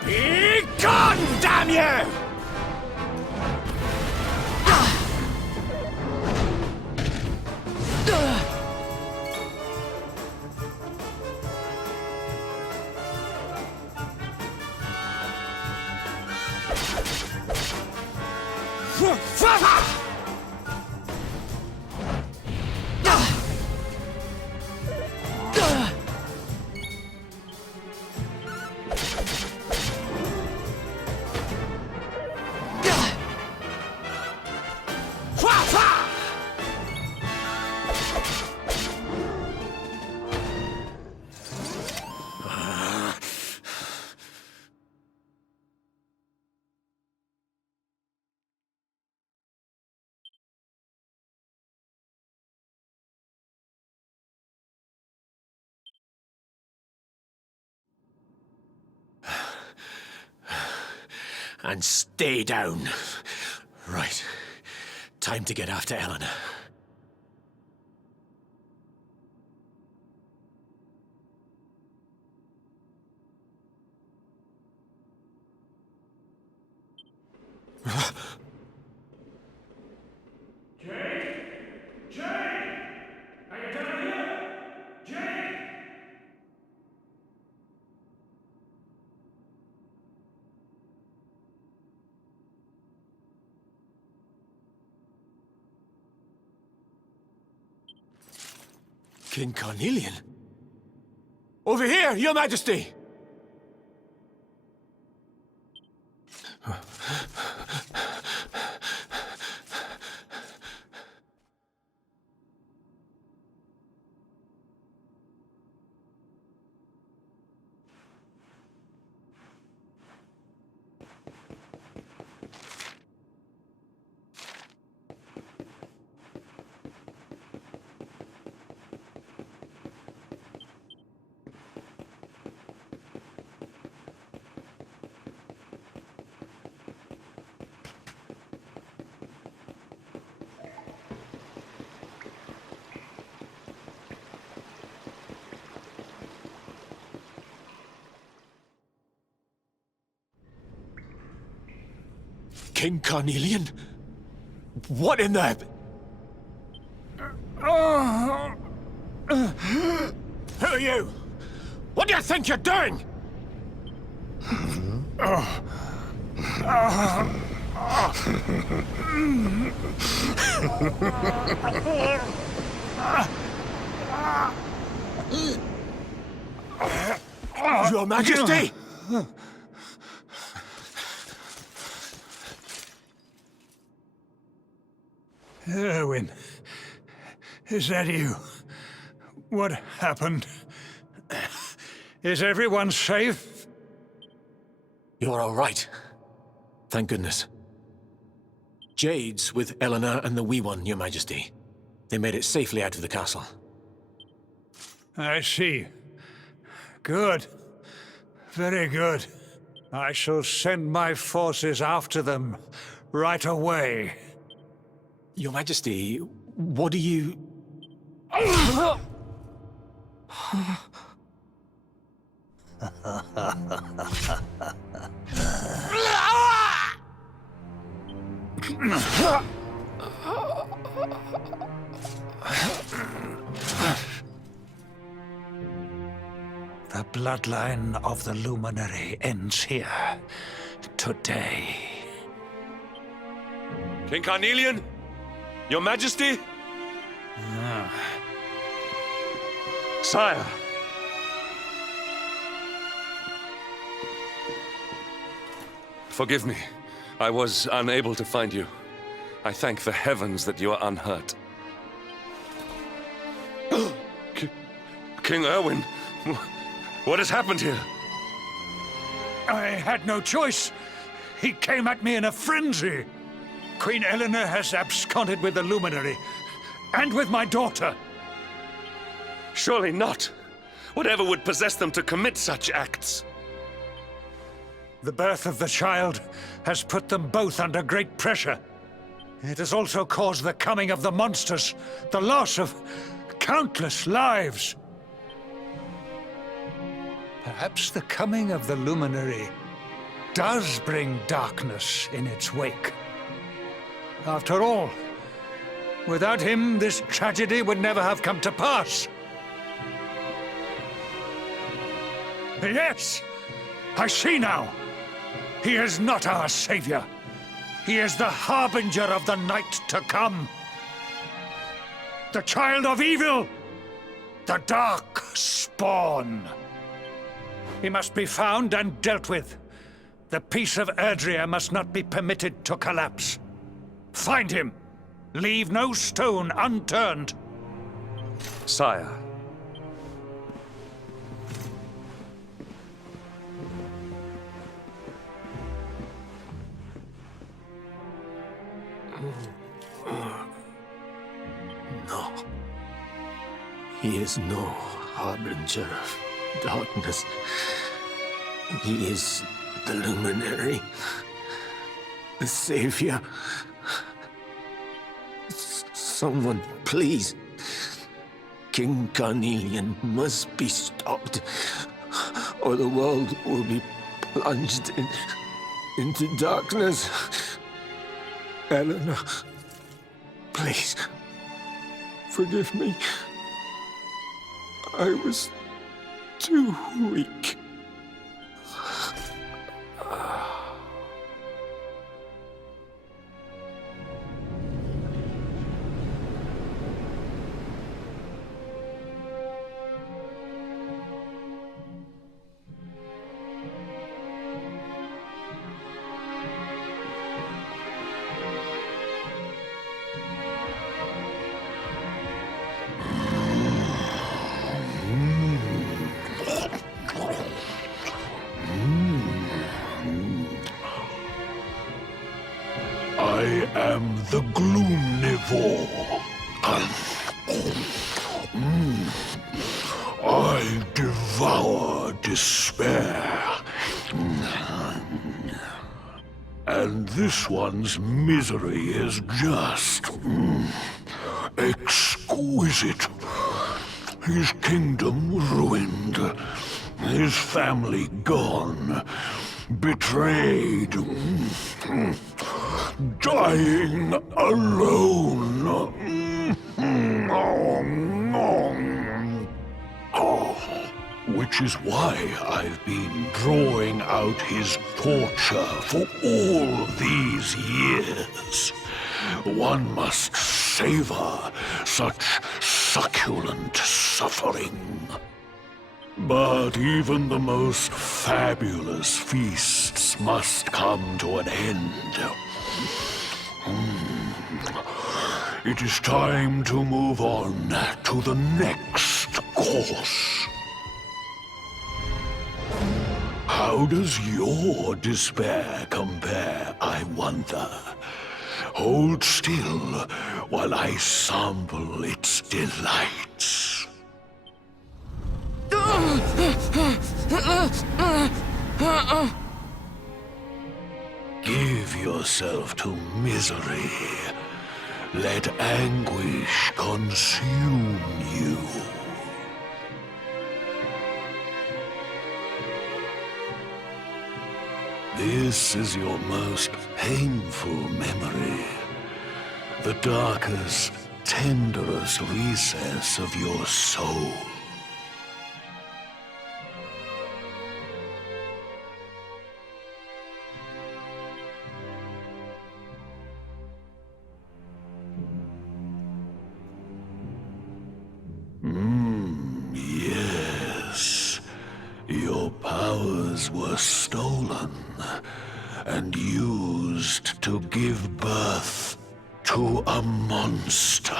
Be gone, damn you! And stay down. Right. Time to get after Eleanor. King Carnelian? Over here, Your Majesty! King Carnelian? What in the... Who are you? What do you think you're doing? Your Majesty! Erwin, is that you? What happened? Is everyone safe? You're all right. Thank goodness. Jade's with Eleanor and the Wee One, Your Majesty. They made it safely out of the castle. I see. Good. Very good. I shall send my forces after them right away. Your Majesty, what do you... The bloodline of the Luminary ends here, today. King Carnelian? Your Majesty? Sire! Forgive me. I was unable to find you. I thank the heavens that you are unhurt. King Erwin, what has happened here? I had no choice. He came at me in a frenzy. Queen Eleanor has absconded with the Luminary, and with my daughter. Surely not. Whatever would possess them to commit such acts? The birth of the child has put them both under great pressure. It has also caused the coming of the monsters, the loss of countless lives. Perhaps the coming of the Luminary does bring darkness in its wake. After all, without him, this tragedy would never have come to pass. Yes! I see now! He is not our savior. He is the harbinger of the night to come. The child of evil! The dark spawn! He must be found and dealt with. The peace of Erdrea must not be permitted to collapse. Find him! Leave no stone unturned! Sire. No. He is no harbinger of darkness. He is the luminary, the savior. Someone, please. King Carnelian must be stopped, or the world will be plunged into darkness. Eleanor, please, forgive me. I was too weak. I am the Gloomnivore. I devour despair. And this one's misery is just exquisite. His kingdom ruined, his family gone, betrayed, dying alone. Which is why I've been drawing out his torture for all these years. One must savor such succulent suffering. But even the most fabulous feasts must come to an end. It is time to move on to the next course. How does your despair compare, I wonder? Hold still while I sample its delights. Give yourself to misery. Let anguish consume you. This is your most painful memory. The darkest, tenderest recess of your soul. Yes. Your powers were stolen and used to give birth to a monster.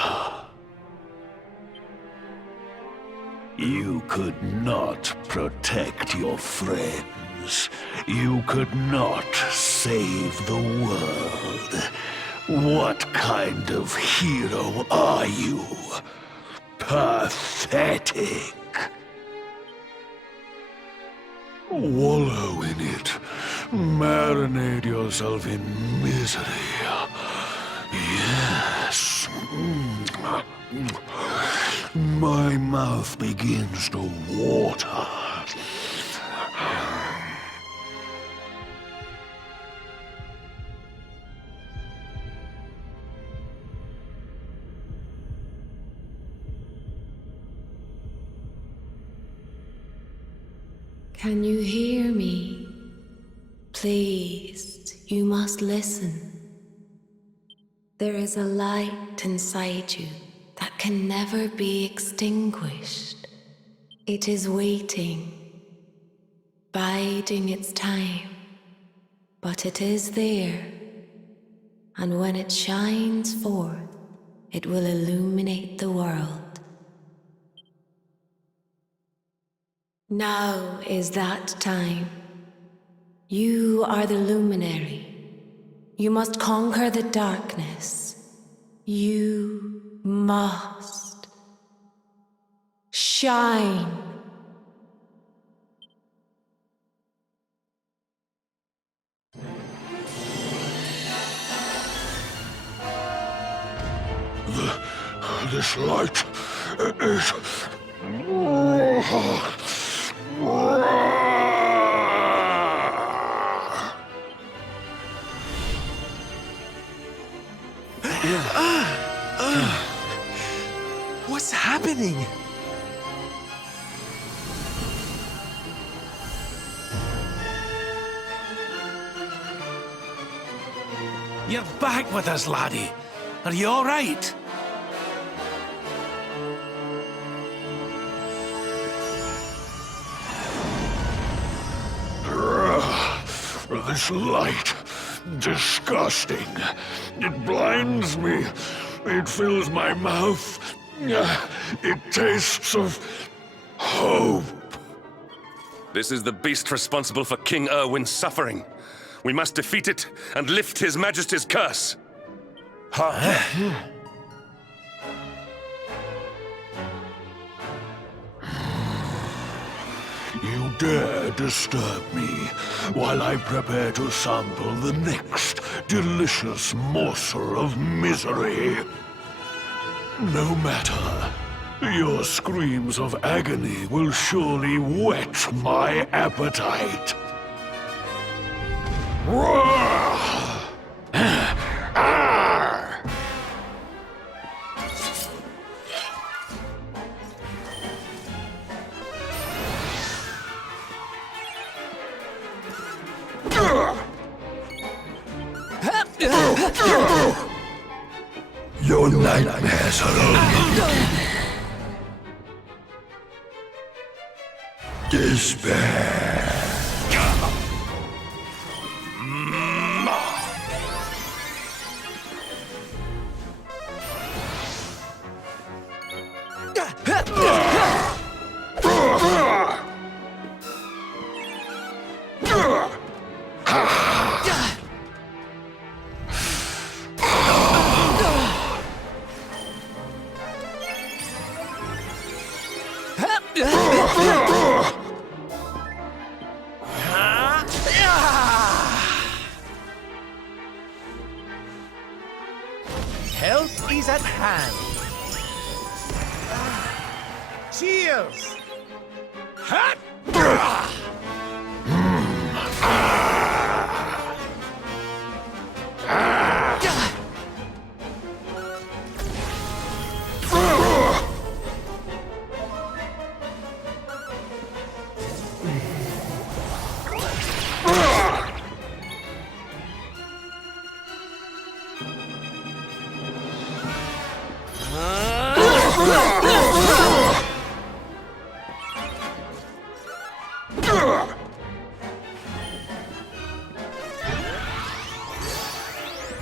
You could not protect your friends. You could not save the world. What kind of hero are you? Pathetic. Wallow in it. Marinate yourself in misery. Yes. My mouth begins to water. Can you hear me? Please, you must listen. There is a light inside you that can never be extinguished. It is waiting, biding its time, but it is there. And when it shines forth, it will illuminate the world. Now is that time. You are the luminary. You must conquer the darkness. You must shine. This light is... What's happening? You're back with us, laddie. Are you all right? This light, disgusting. It blinds me. It fills my mouth. It tastes of hope. This is the beast responsible for King Erwin's suffering. We must defeat it and lift His Majesty's curse. You dare disturb me while I prepare to sample the next delicious morsel of misery. No matter. Your screams of agony will surely whet my appetite. Roar! Your nightmares are only despair. Help is at hand. Cheers!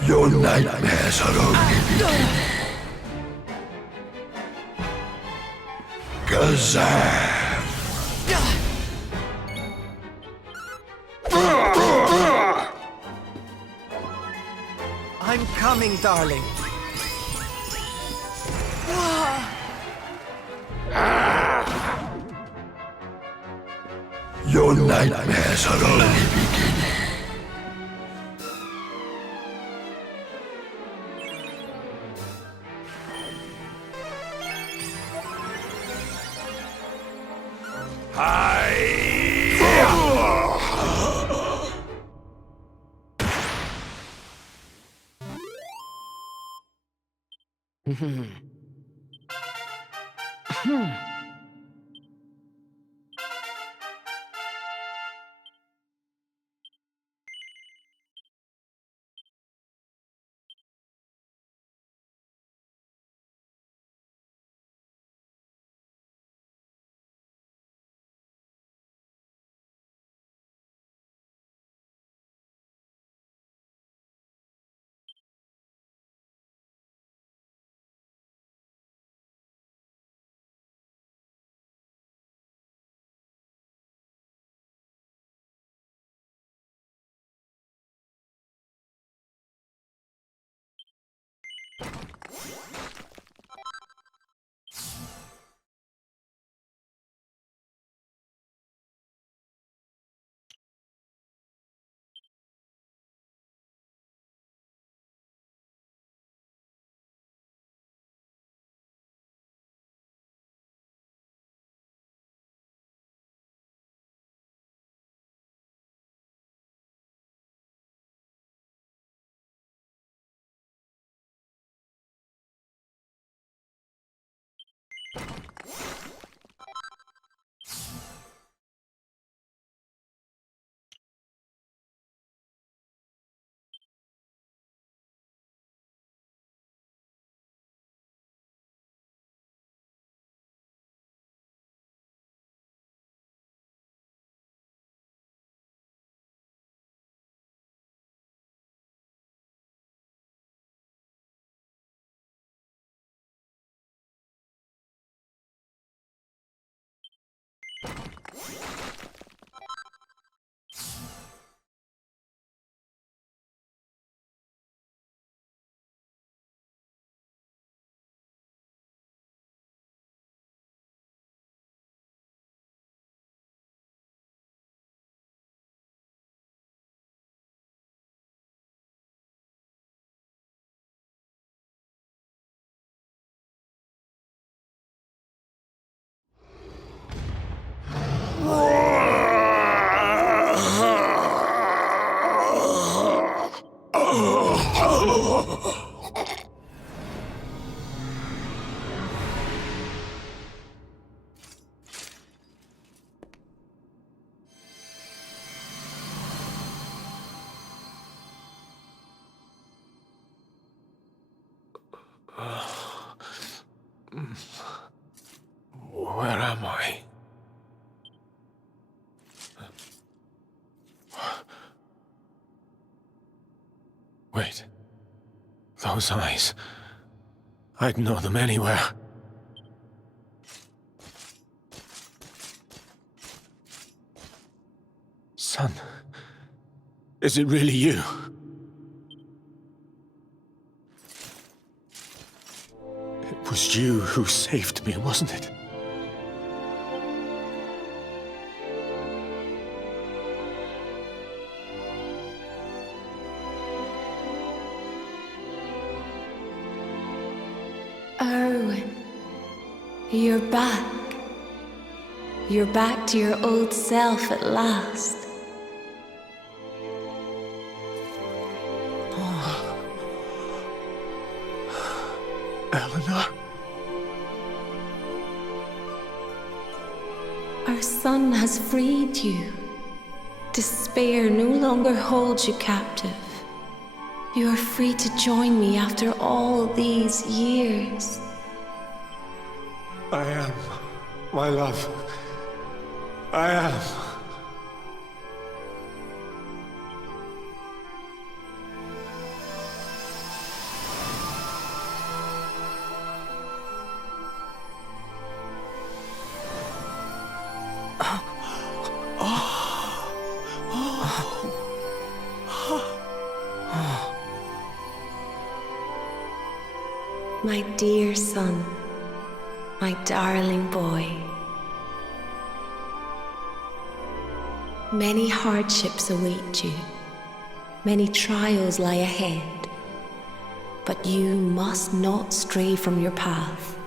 Your nightmares are only beginning. Gazam! I'm coming, darling. Your nightmares are only beginning. Where am I? Wait. Those eyes. I'd know them anywhere. Son, is it really you? It was you who saved me, wasn't it? Erwin, you're back. You're back to your old self at last. Eleanor? Our son has freed you. Despair no longer holds you captive. You are free to join me after all these years. I am, my love. I am. My dear son, my darling boy. Many hardships await you. Many trials lie ahead. But you must not stray from your path.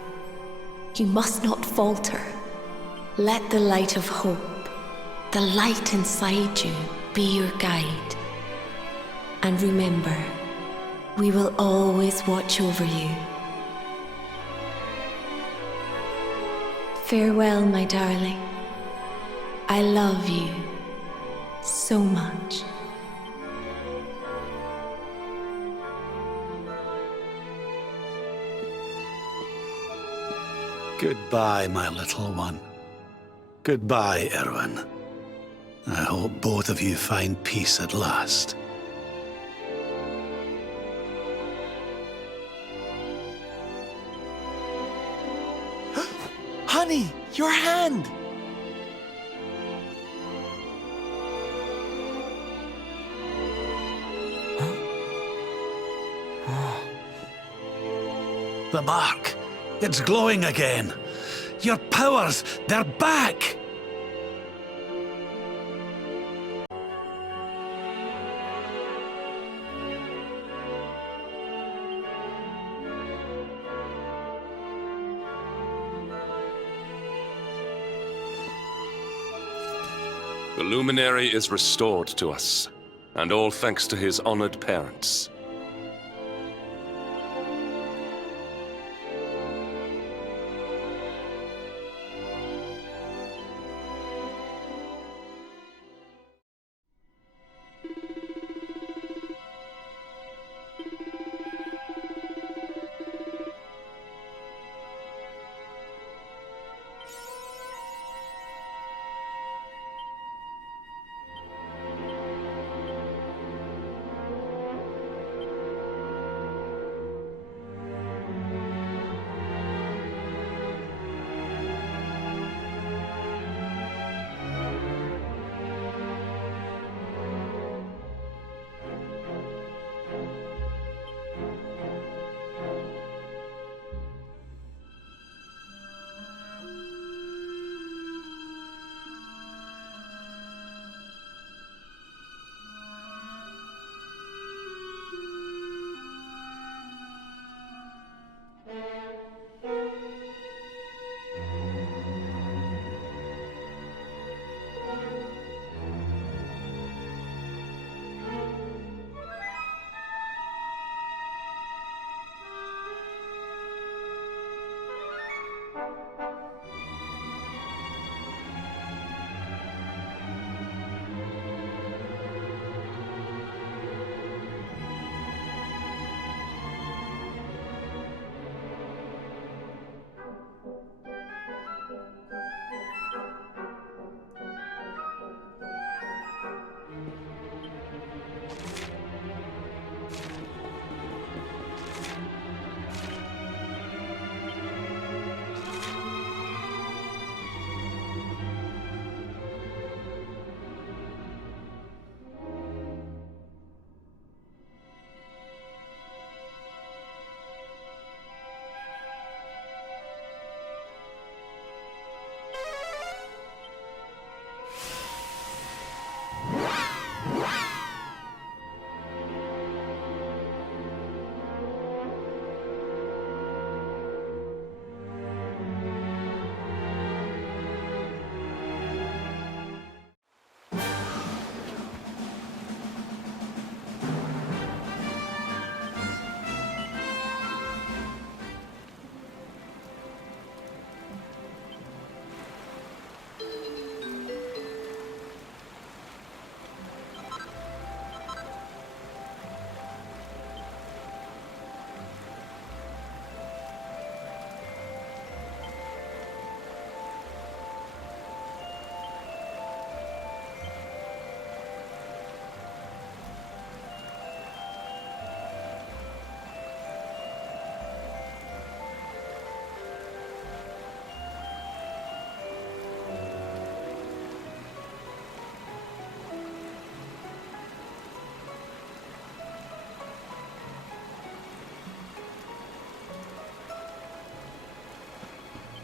You must not falter. Let the light of hope, the light inside you, be your guide. And remember, we will always watch over you. Farewell, my darling. I love you so much. Goodbye, my little one. Goodbye, Erwin. I hope both of you find peace at last. Honey, your hand! The mark. It's glowing again. Your powers, they're back! The luminary is restored to us, and all thanks to his honored parents.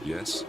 Yes?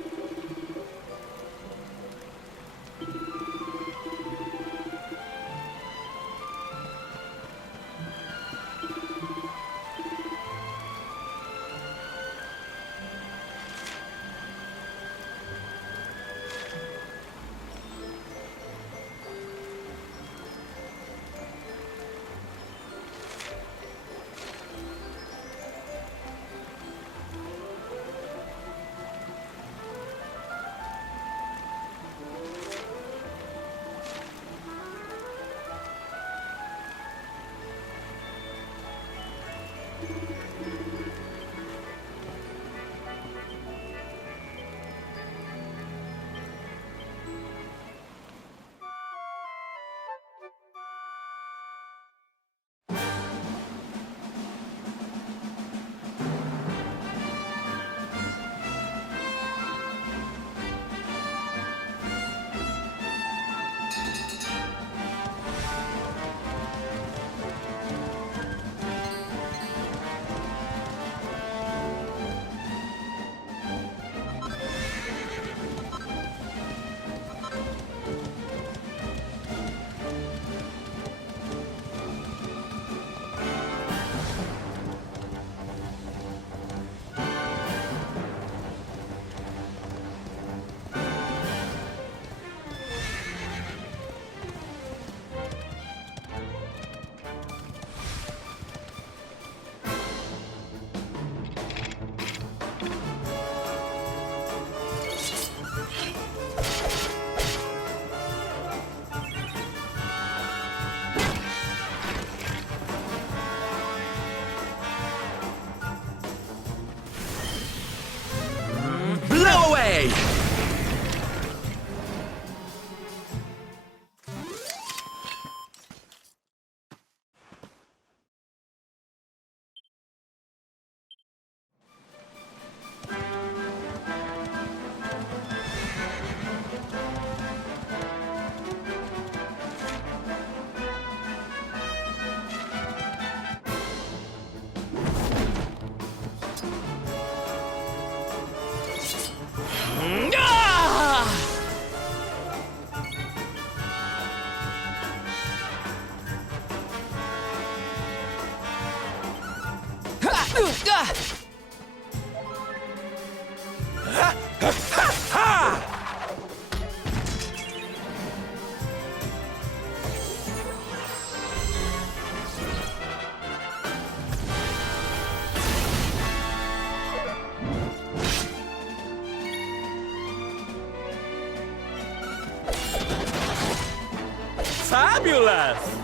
Fabulous!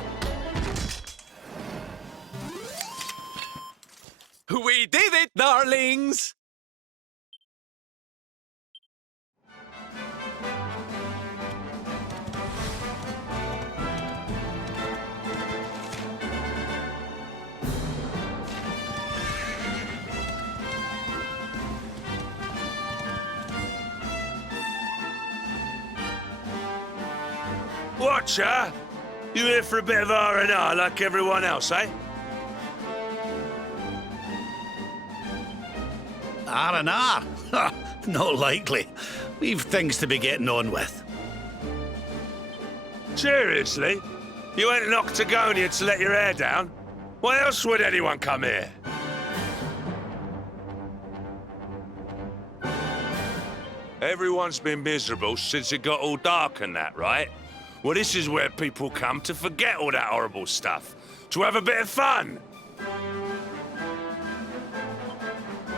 We did it, darlings! Watcher, you here for a bit of R&R like everyone else, eh? R&R? Not likely. We've things to be getting on with. Seriously? You went in Octagonia to let your hair down? Why else would anyone come here? Everyone's been miserable since it got all dark and that, right? Well, this is where people come to forget all that horrible stuff. To have a bit of fun.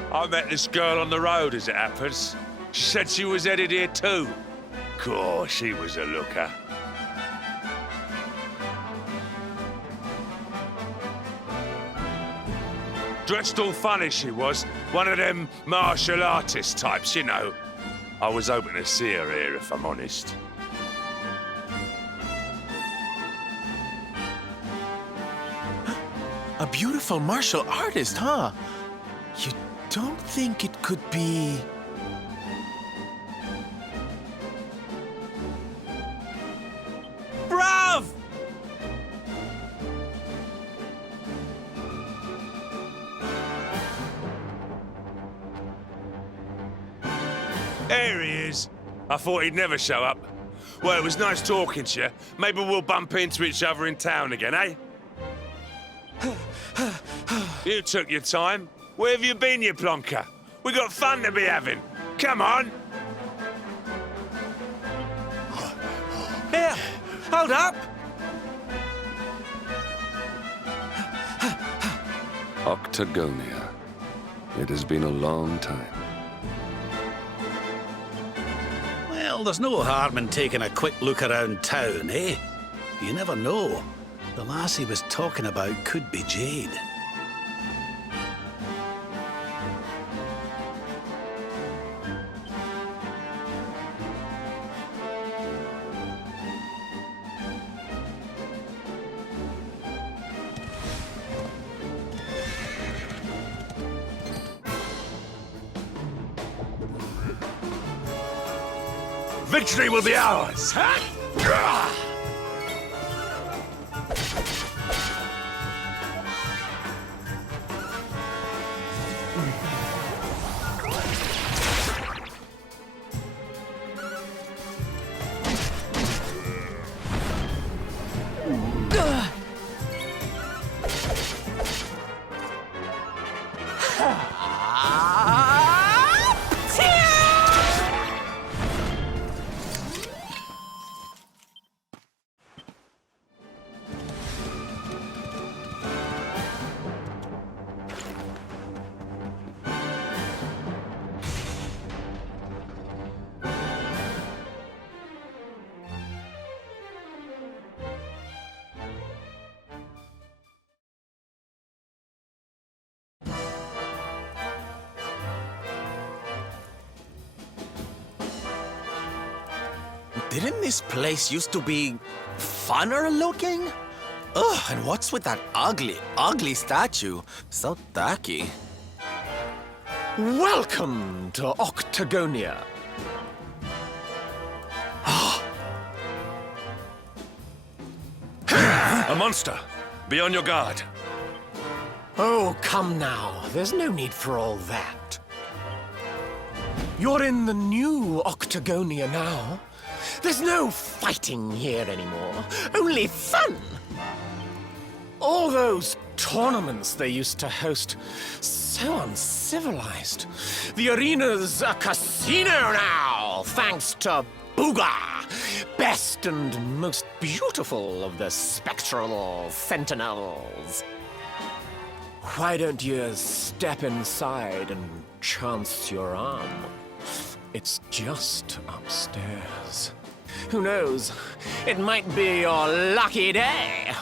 I met this girl on the road, as it happens. She said she was headed here too. Course, she was a looker. Dressed all funny, she was. One of them martial artist types, you know. I was hoping to see her here, if I'm honest. A beautiful martial artist, huh? You don't think it could be... Brav! There he is. I thought he'd never show up. Well, it was nice talking to you. Maybe we'll bump into each other in town again, eh? You took your time. Where have you been, you plonker? We got fun to be having. Come on. Here, hold up. Octagonia. It has been a long time. Well, there's no harm in taking a quick look around town, eh? You never know. The lass he was talking about could be Jade. Victory will be ours! Huh? Didn't this place used to be funner looking? Ugh, and what's with that ugly statue? So tacky. Welcome to Octagonia. A monster! Be on your guard. Oh, come now. There's no need for all that. You're in the new Octagonia now. There's no fighting here anymore. Only fun! All those tournaments they used to host. So uncivilized. The arena's a casino now, thanks to Booga, best and most beautiful of the spectral sentinels. Why don't you step inside and chance your arm? It's just upstairs. Who knows? It might be your lucky day.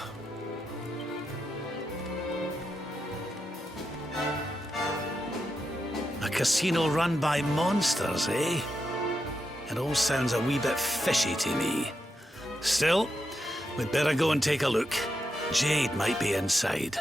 A casino run by monsters, eh? It all sounds a wee bit fishy to me. Still, we'd better go and take a look. Jade might be inside.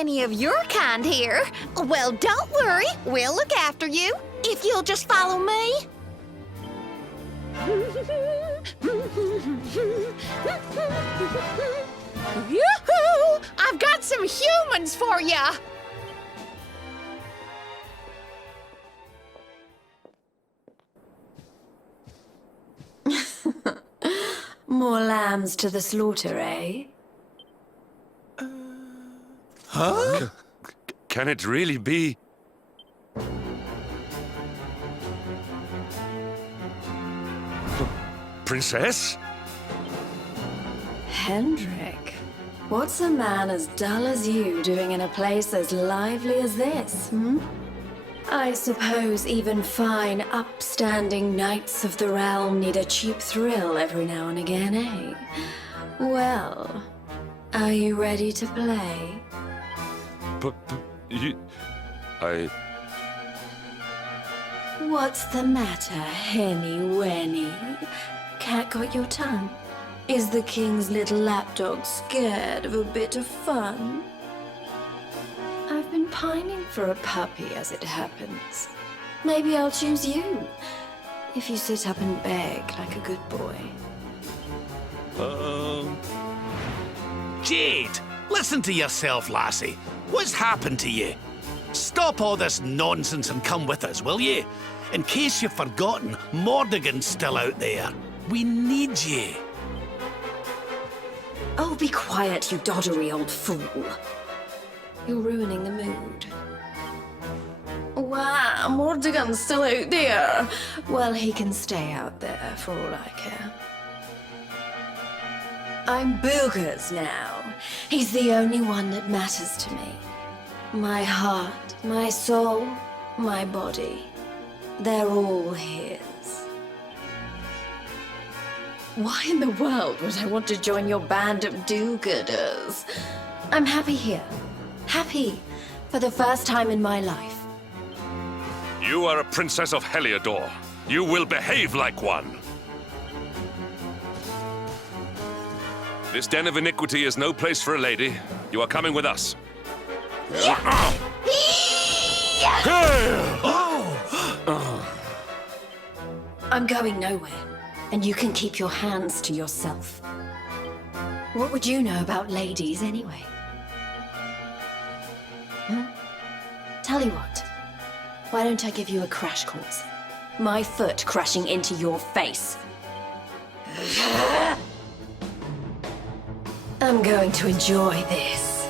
any of your kind here. Well, don't worry. We'll look after you. If you'll just follow me. Yoo-hoo! I've got some humans for ya! More lambs to the slaughter, eh? Huh? Can it really be? Princess? Hendrik, what's a man as dull as you doing in a place as lively as this, hmm? I suppose even fine, upstanding knights of the realm need a cheap thrill every now and again, eh? Well, are you ready to play? But you... What's the matter, Henny Wenny? Cat got your tongue? Is the king's little lapdog scared of a bit of fun? I've been pining for a puppy, as it happens. Maybe I'll choose you, if you sit up and beg like a good boy. Jade, listen to yourself, lassie. What's happened to you? Stop all this nonsense and come with us, will you? In case you've forgotten, Mordigan's still out there. We need you. Oh, be quiet, you doddery old fool. You're ruining the mood. Wow, Mordigan's still out there. Well, he can stay out there for all I care. I'm Boogers now. He's the only one that matters to me. My heart, my soul, my body. They're all his. Why in the world would I want to join your band of do-gooders? I'm happy here. Happy for the first time in my life. You are a princess of Heliodor. You will behave like one. This den of iniquity is no place for a lady. You are coming with us. I'm going nowhere, and you can keep your hands to yourself. What would you know about ladies, anyway? Tell you what, why don't I give you a crash course? My foot crashing into your face. I'm going to enjoy this.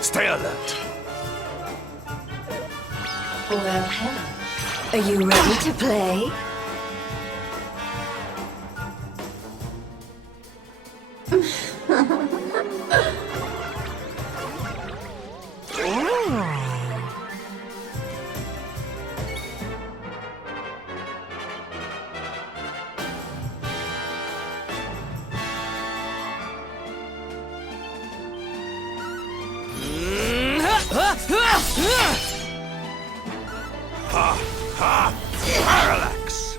Stay alert. Well, hello. Are you ready to play? Parallax!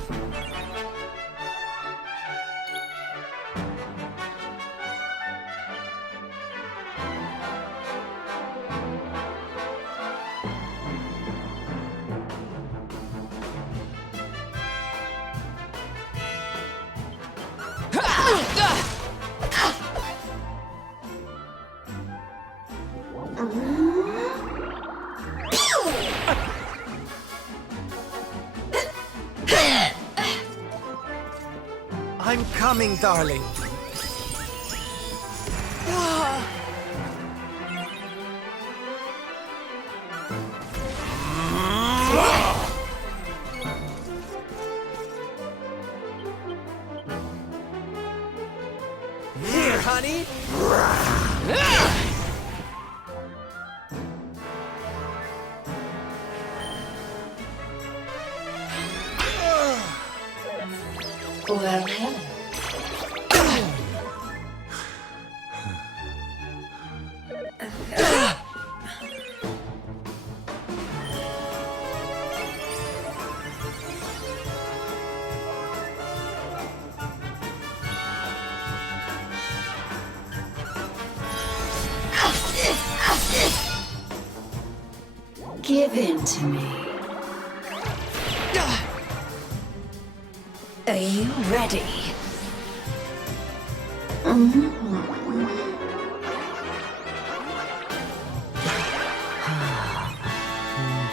I'm coming, darling. Here, honey. Well, hello. Give in to me. Are you ready?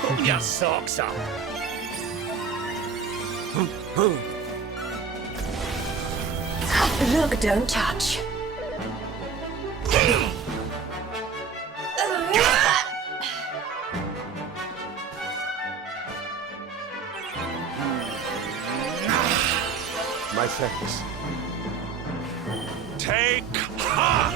Put your socks up. Look, don't touch. My thanks. Take heart!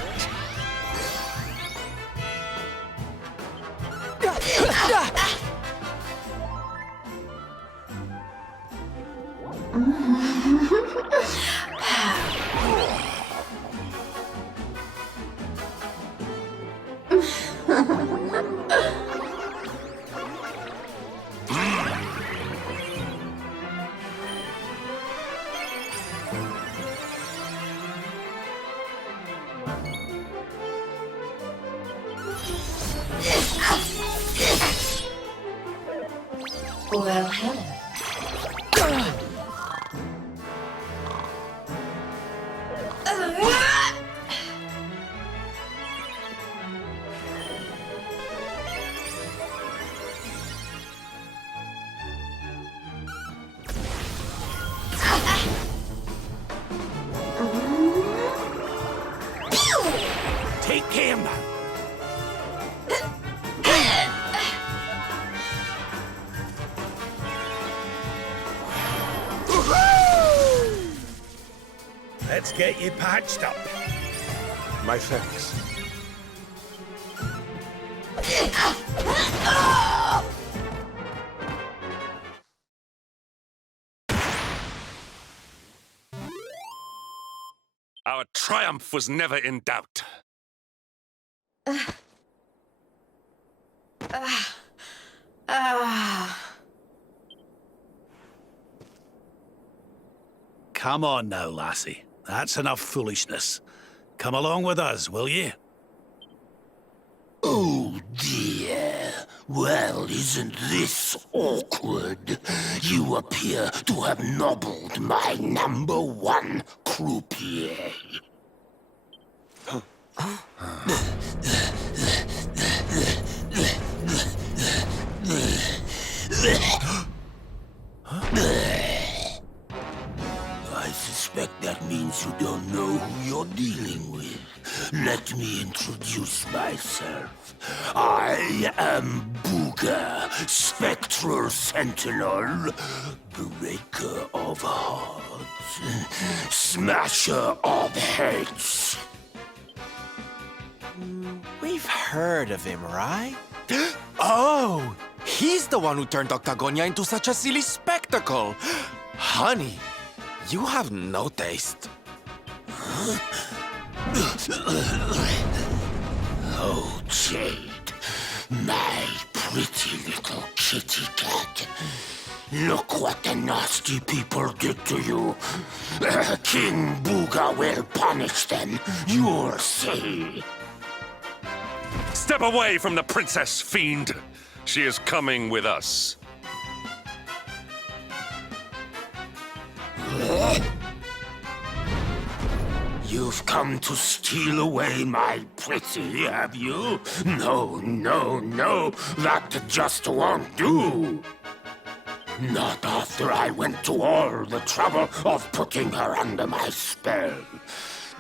Well, hello. Take care now. Let's get you patched up. My thanks. Our triumph was never in doubt. Come on now, lassie. That's enough foolishness. Come along with us, will ye? Oh dear. Well, isn't this awkward? You appear to have nobbled my #1 croupier. I suspect that means you don't know who you're dealing with. Let me introduce myself. I am Booga, Spectral Sentinel, Breaker of Hearts, Smasher of Heads. We've heard of him, right? Oh, he's the one who turned Octagonia into such a silly spectacle. Honey, you have no taste. Oh, Jade, my pretty little kitty cat. Look what the nasty people did to you. King Booga will punish them, you'll see. Step away from the princess, fiend. She is coming with us. You've come to steal away my pretty, have you? No, no, no, that just won't do. Not after I went to all the trouble of putting her under my spell.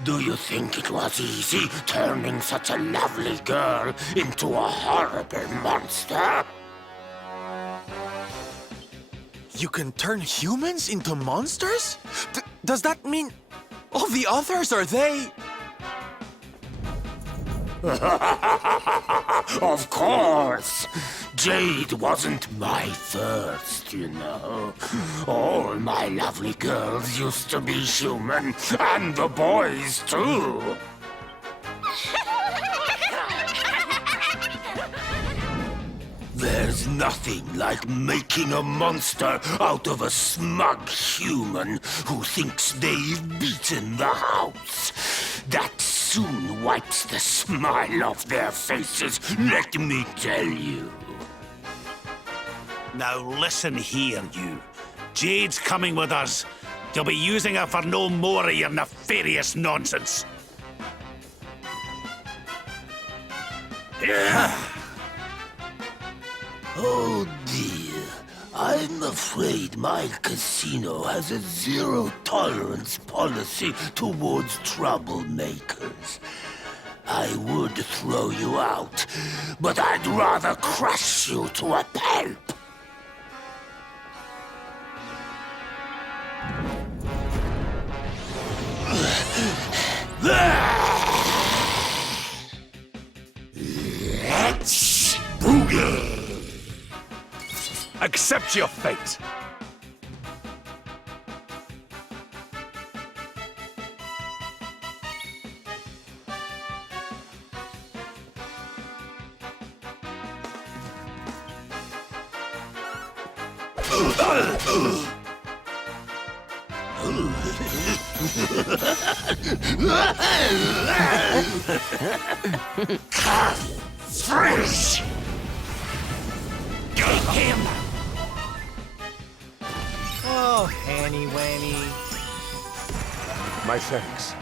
Do you think it was easy turning such a lovely girl into a horrible monster? You can turn humans into monsters? Does that mean all the others are they? Of course! Jade wasn't my first, you know. All my lovely girls used to be human, and the boys too. There's nothing like making a monster out of a smug human who thinks they've beaten the house. That soon wipes the smile off their faces, let me tell you. Now listen here, you. Jade's coming with us. You'll be using her for no more of your nefarious nonsense. Oh dear. I'm afraid my casino has a zero-tolerance policy towards troublemakers. I would throw you out, but I'd rather crush you to a pulp. Let's boogie! Accept your fate. Fresh! Get him! Oh, Hanny Wanny. My thanks.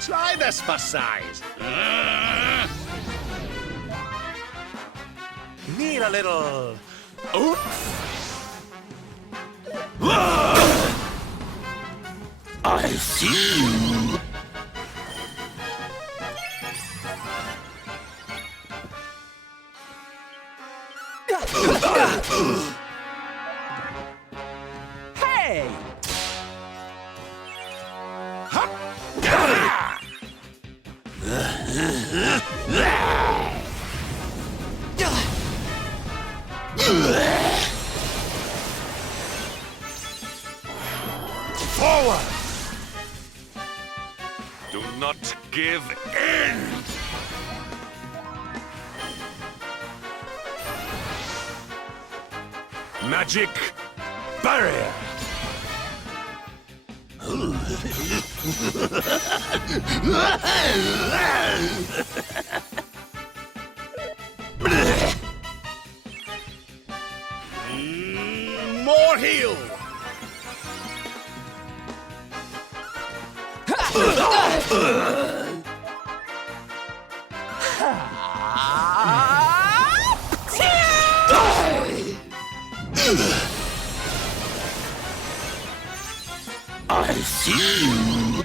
Try this for size. Need a little. I see you. Hey! Forward! Do not give in! Magic barrier! More heal! I see you.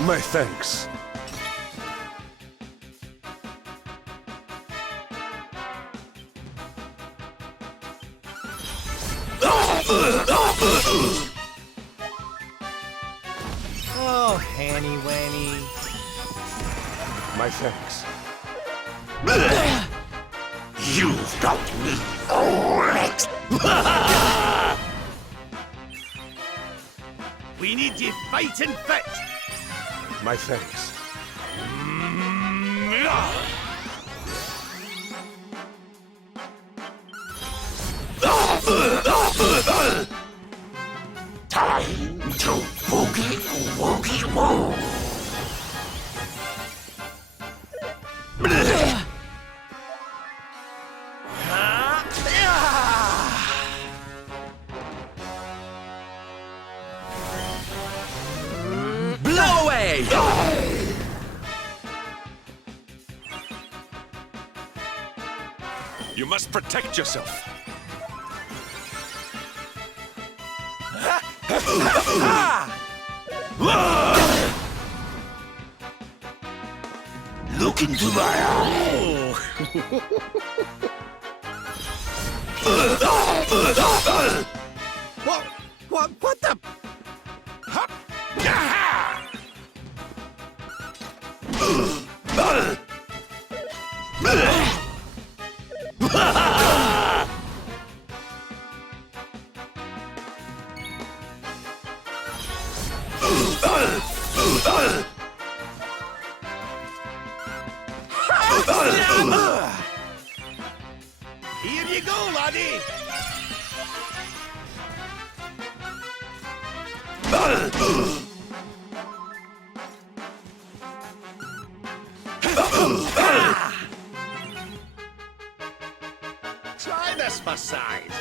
My thanks. Oh, Hanny Wanny. My thanks. You've got me wrecked. We need you fighting fit! My thanks. Time to boogie woogie woo. Blow away! You must protect yourself. Look into my eye. What the? Here you go, laddie. Try this for size.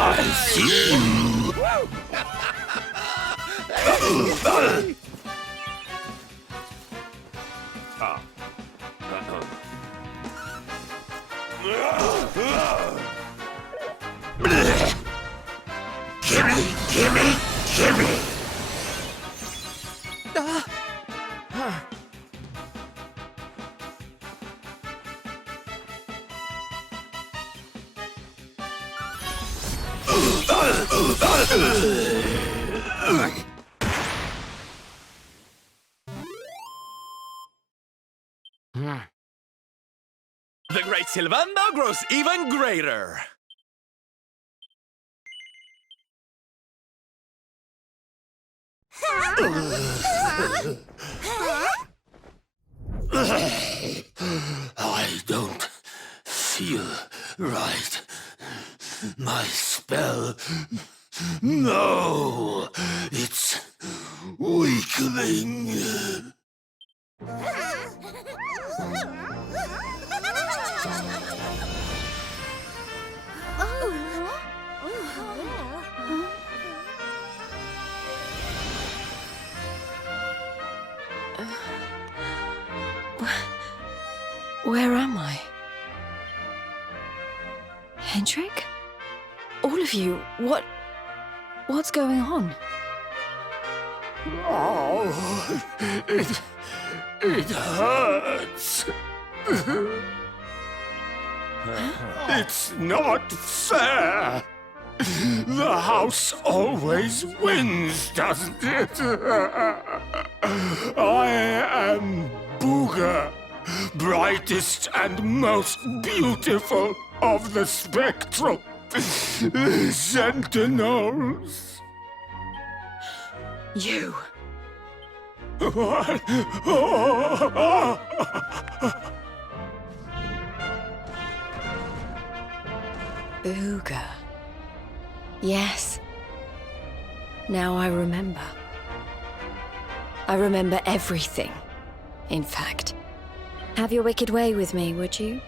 I see you. Gimme! The great Silvando grows even greater. I don't feel right. My spell... No! It's weakening. Where am I? Hendrik? All of you, what's going on? Oh, it hurts. It's not fair. The house always wins, doesn't it? I am Booger, brightest and most beautiful of the spectral sentinels. You. What? Booger. Yes. Now I remember. I remember everything, in fact. Have your wicked way with me, would you?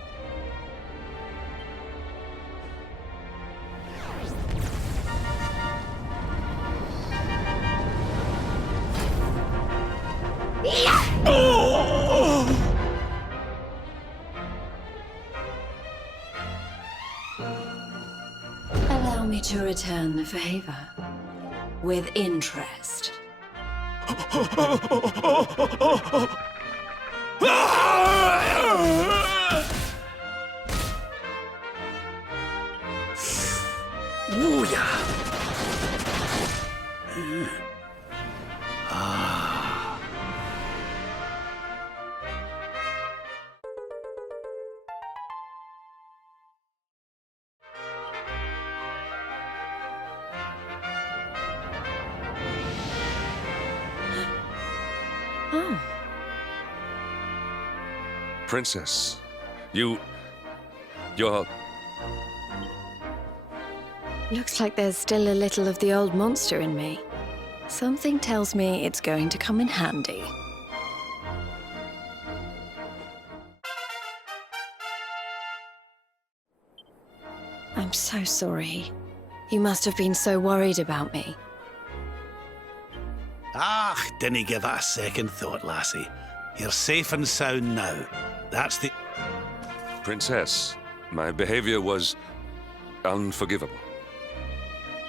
Allow me to return the favor with interest. Oh. Princess, you're... Looks like there's still a little of the old monster in me. Something tells me it's going to come in handy. I'm so sorry. You must have been so worried about me. Ah, dinna give it a second thought, lassie. You're safe and sound now. That's the... Princess, my behavior was unforgivable.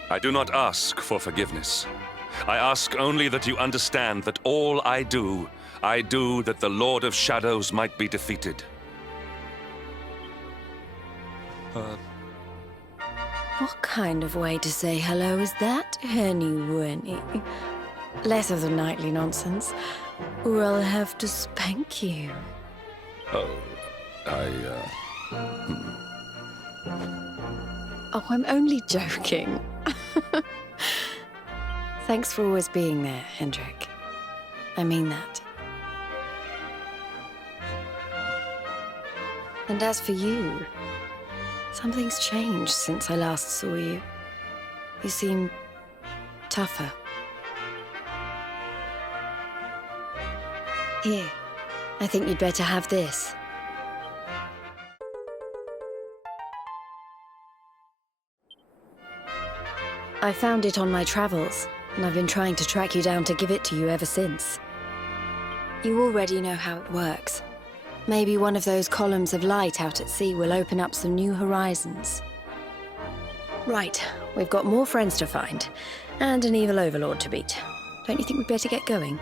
I do not ask for forgiveness. I ask only that you understand that all I do that the Lord of Shadows might be defeated. What kind of way to say hello is that, Henny Winnie? Less of the nightly nonsense, or I'll have to spank you. Oh, Oh, I'm only joking. Thanks for always being there, Hendrik. I mean that. And as for you, something's changed since I last saw you. You seem tougher. Here, I think you'd better have this. I found it on my travels, and I've been trying to track you down to give it to you ever since. You already know how it works. Maybe one of those columns of light out at sea will open up some new horizons. Right, we've got more friends to find, and an evil overlord to beat. Don't you think we'd better get going?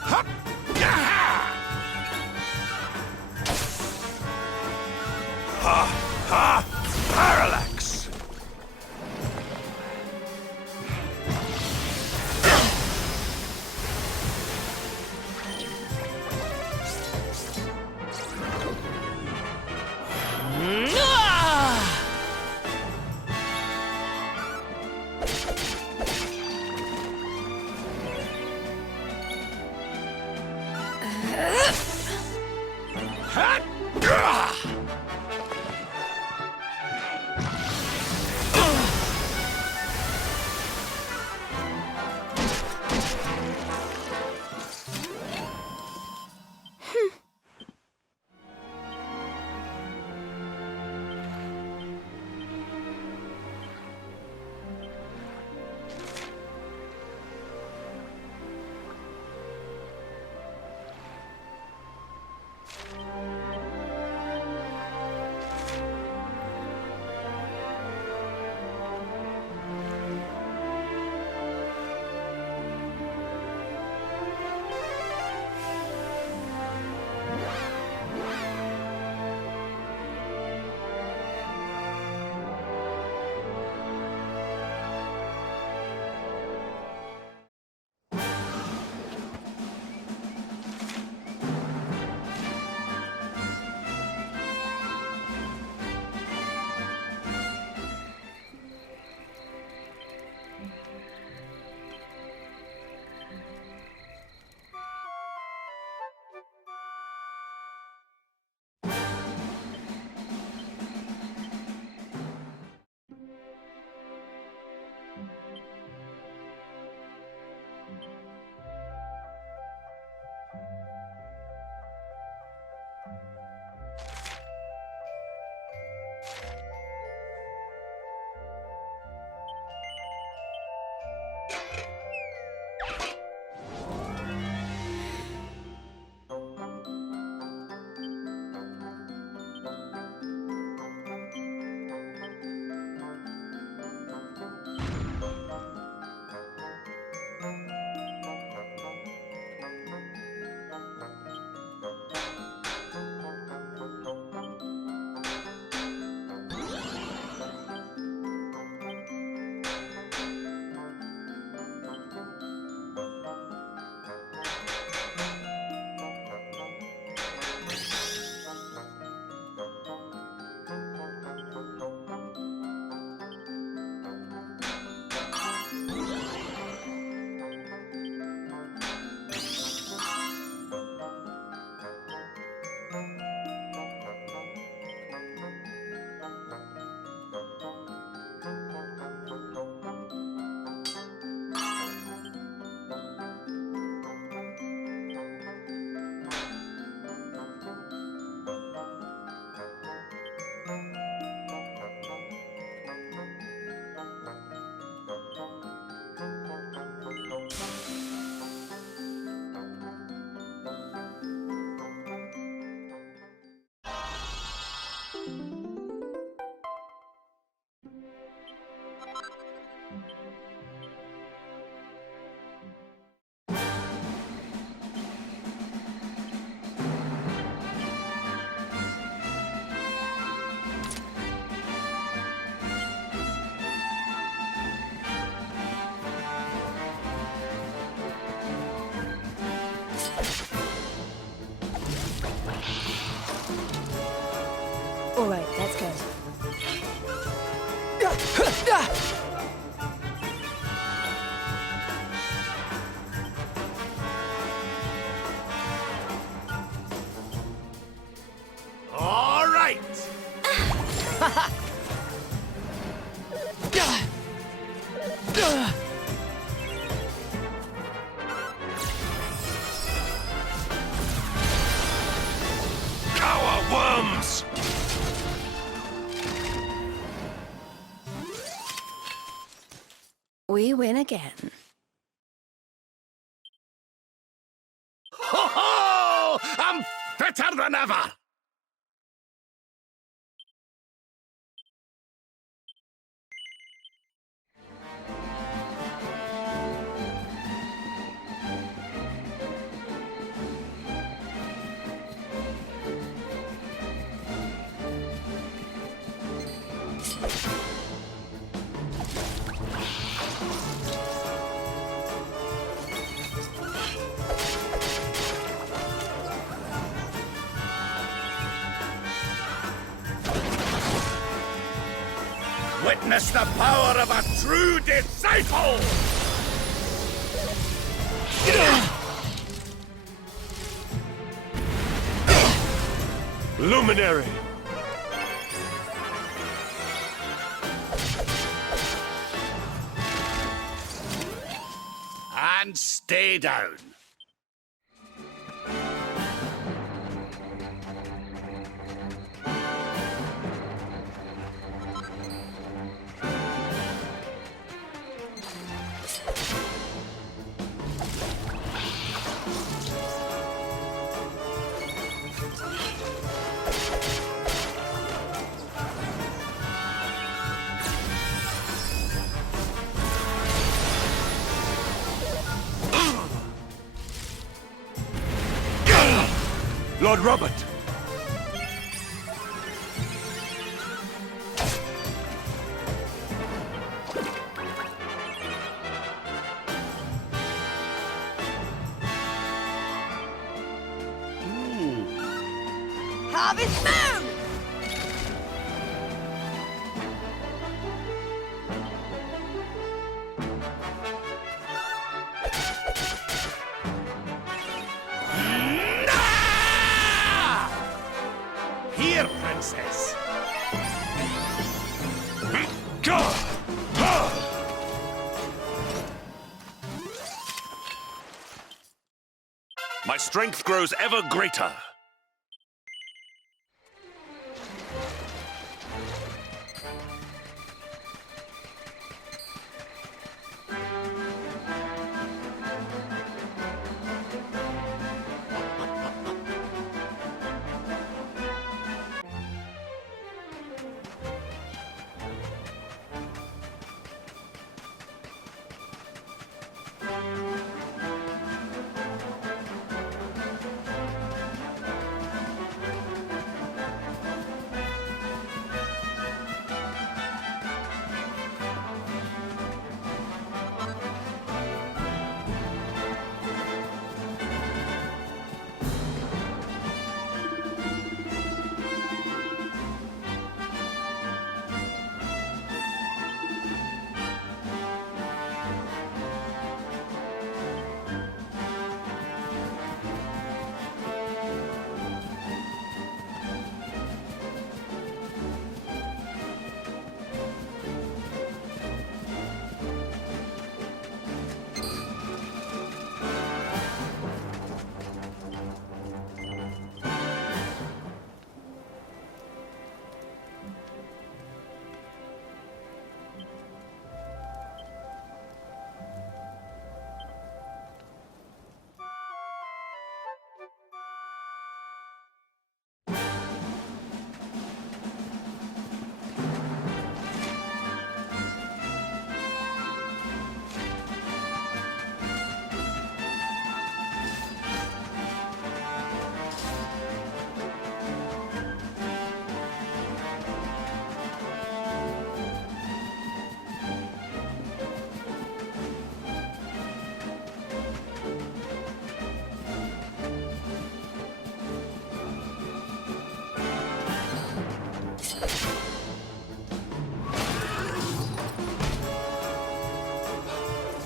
Hup! Yaha! Ha! Ha! Parallax! All right, let's go. All right! Cower worms! We win again. Ho ho! I'm fitter than ever! Witness the power of a true disciple! Luminary! And stay down. Lord Robert! Harvest Moon! Here, Princess. My strength grows ever greater.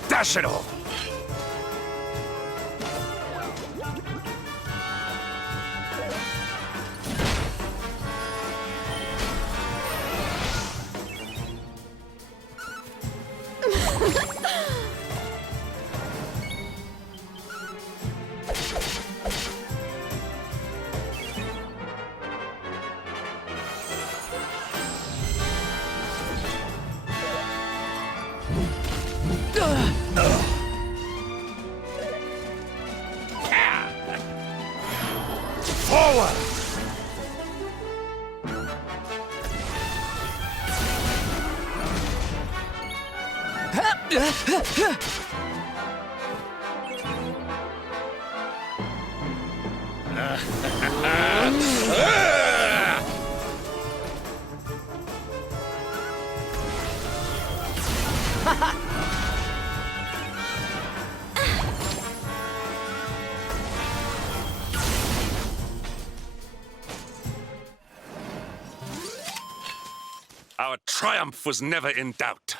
Dash it all! Forward! Our triumph was never in doubt.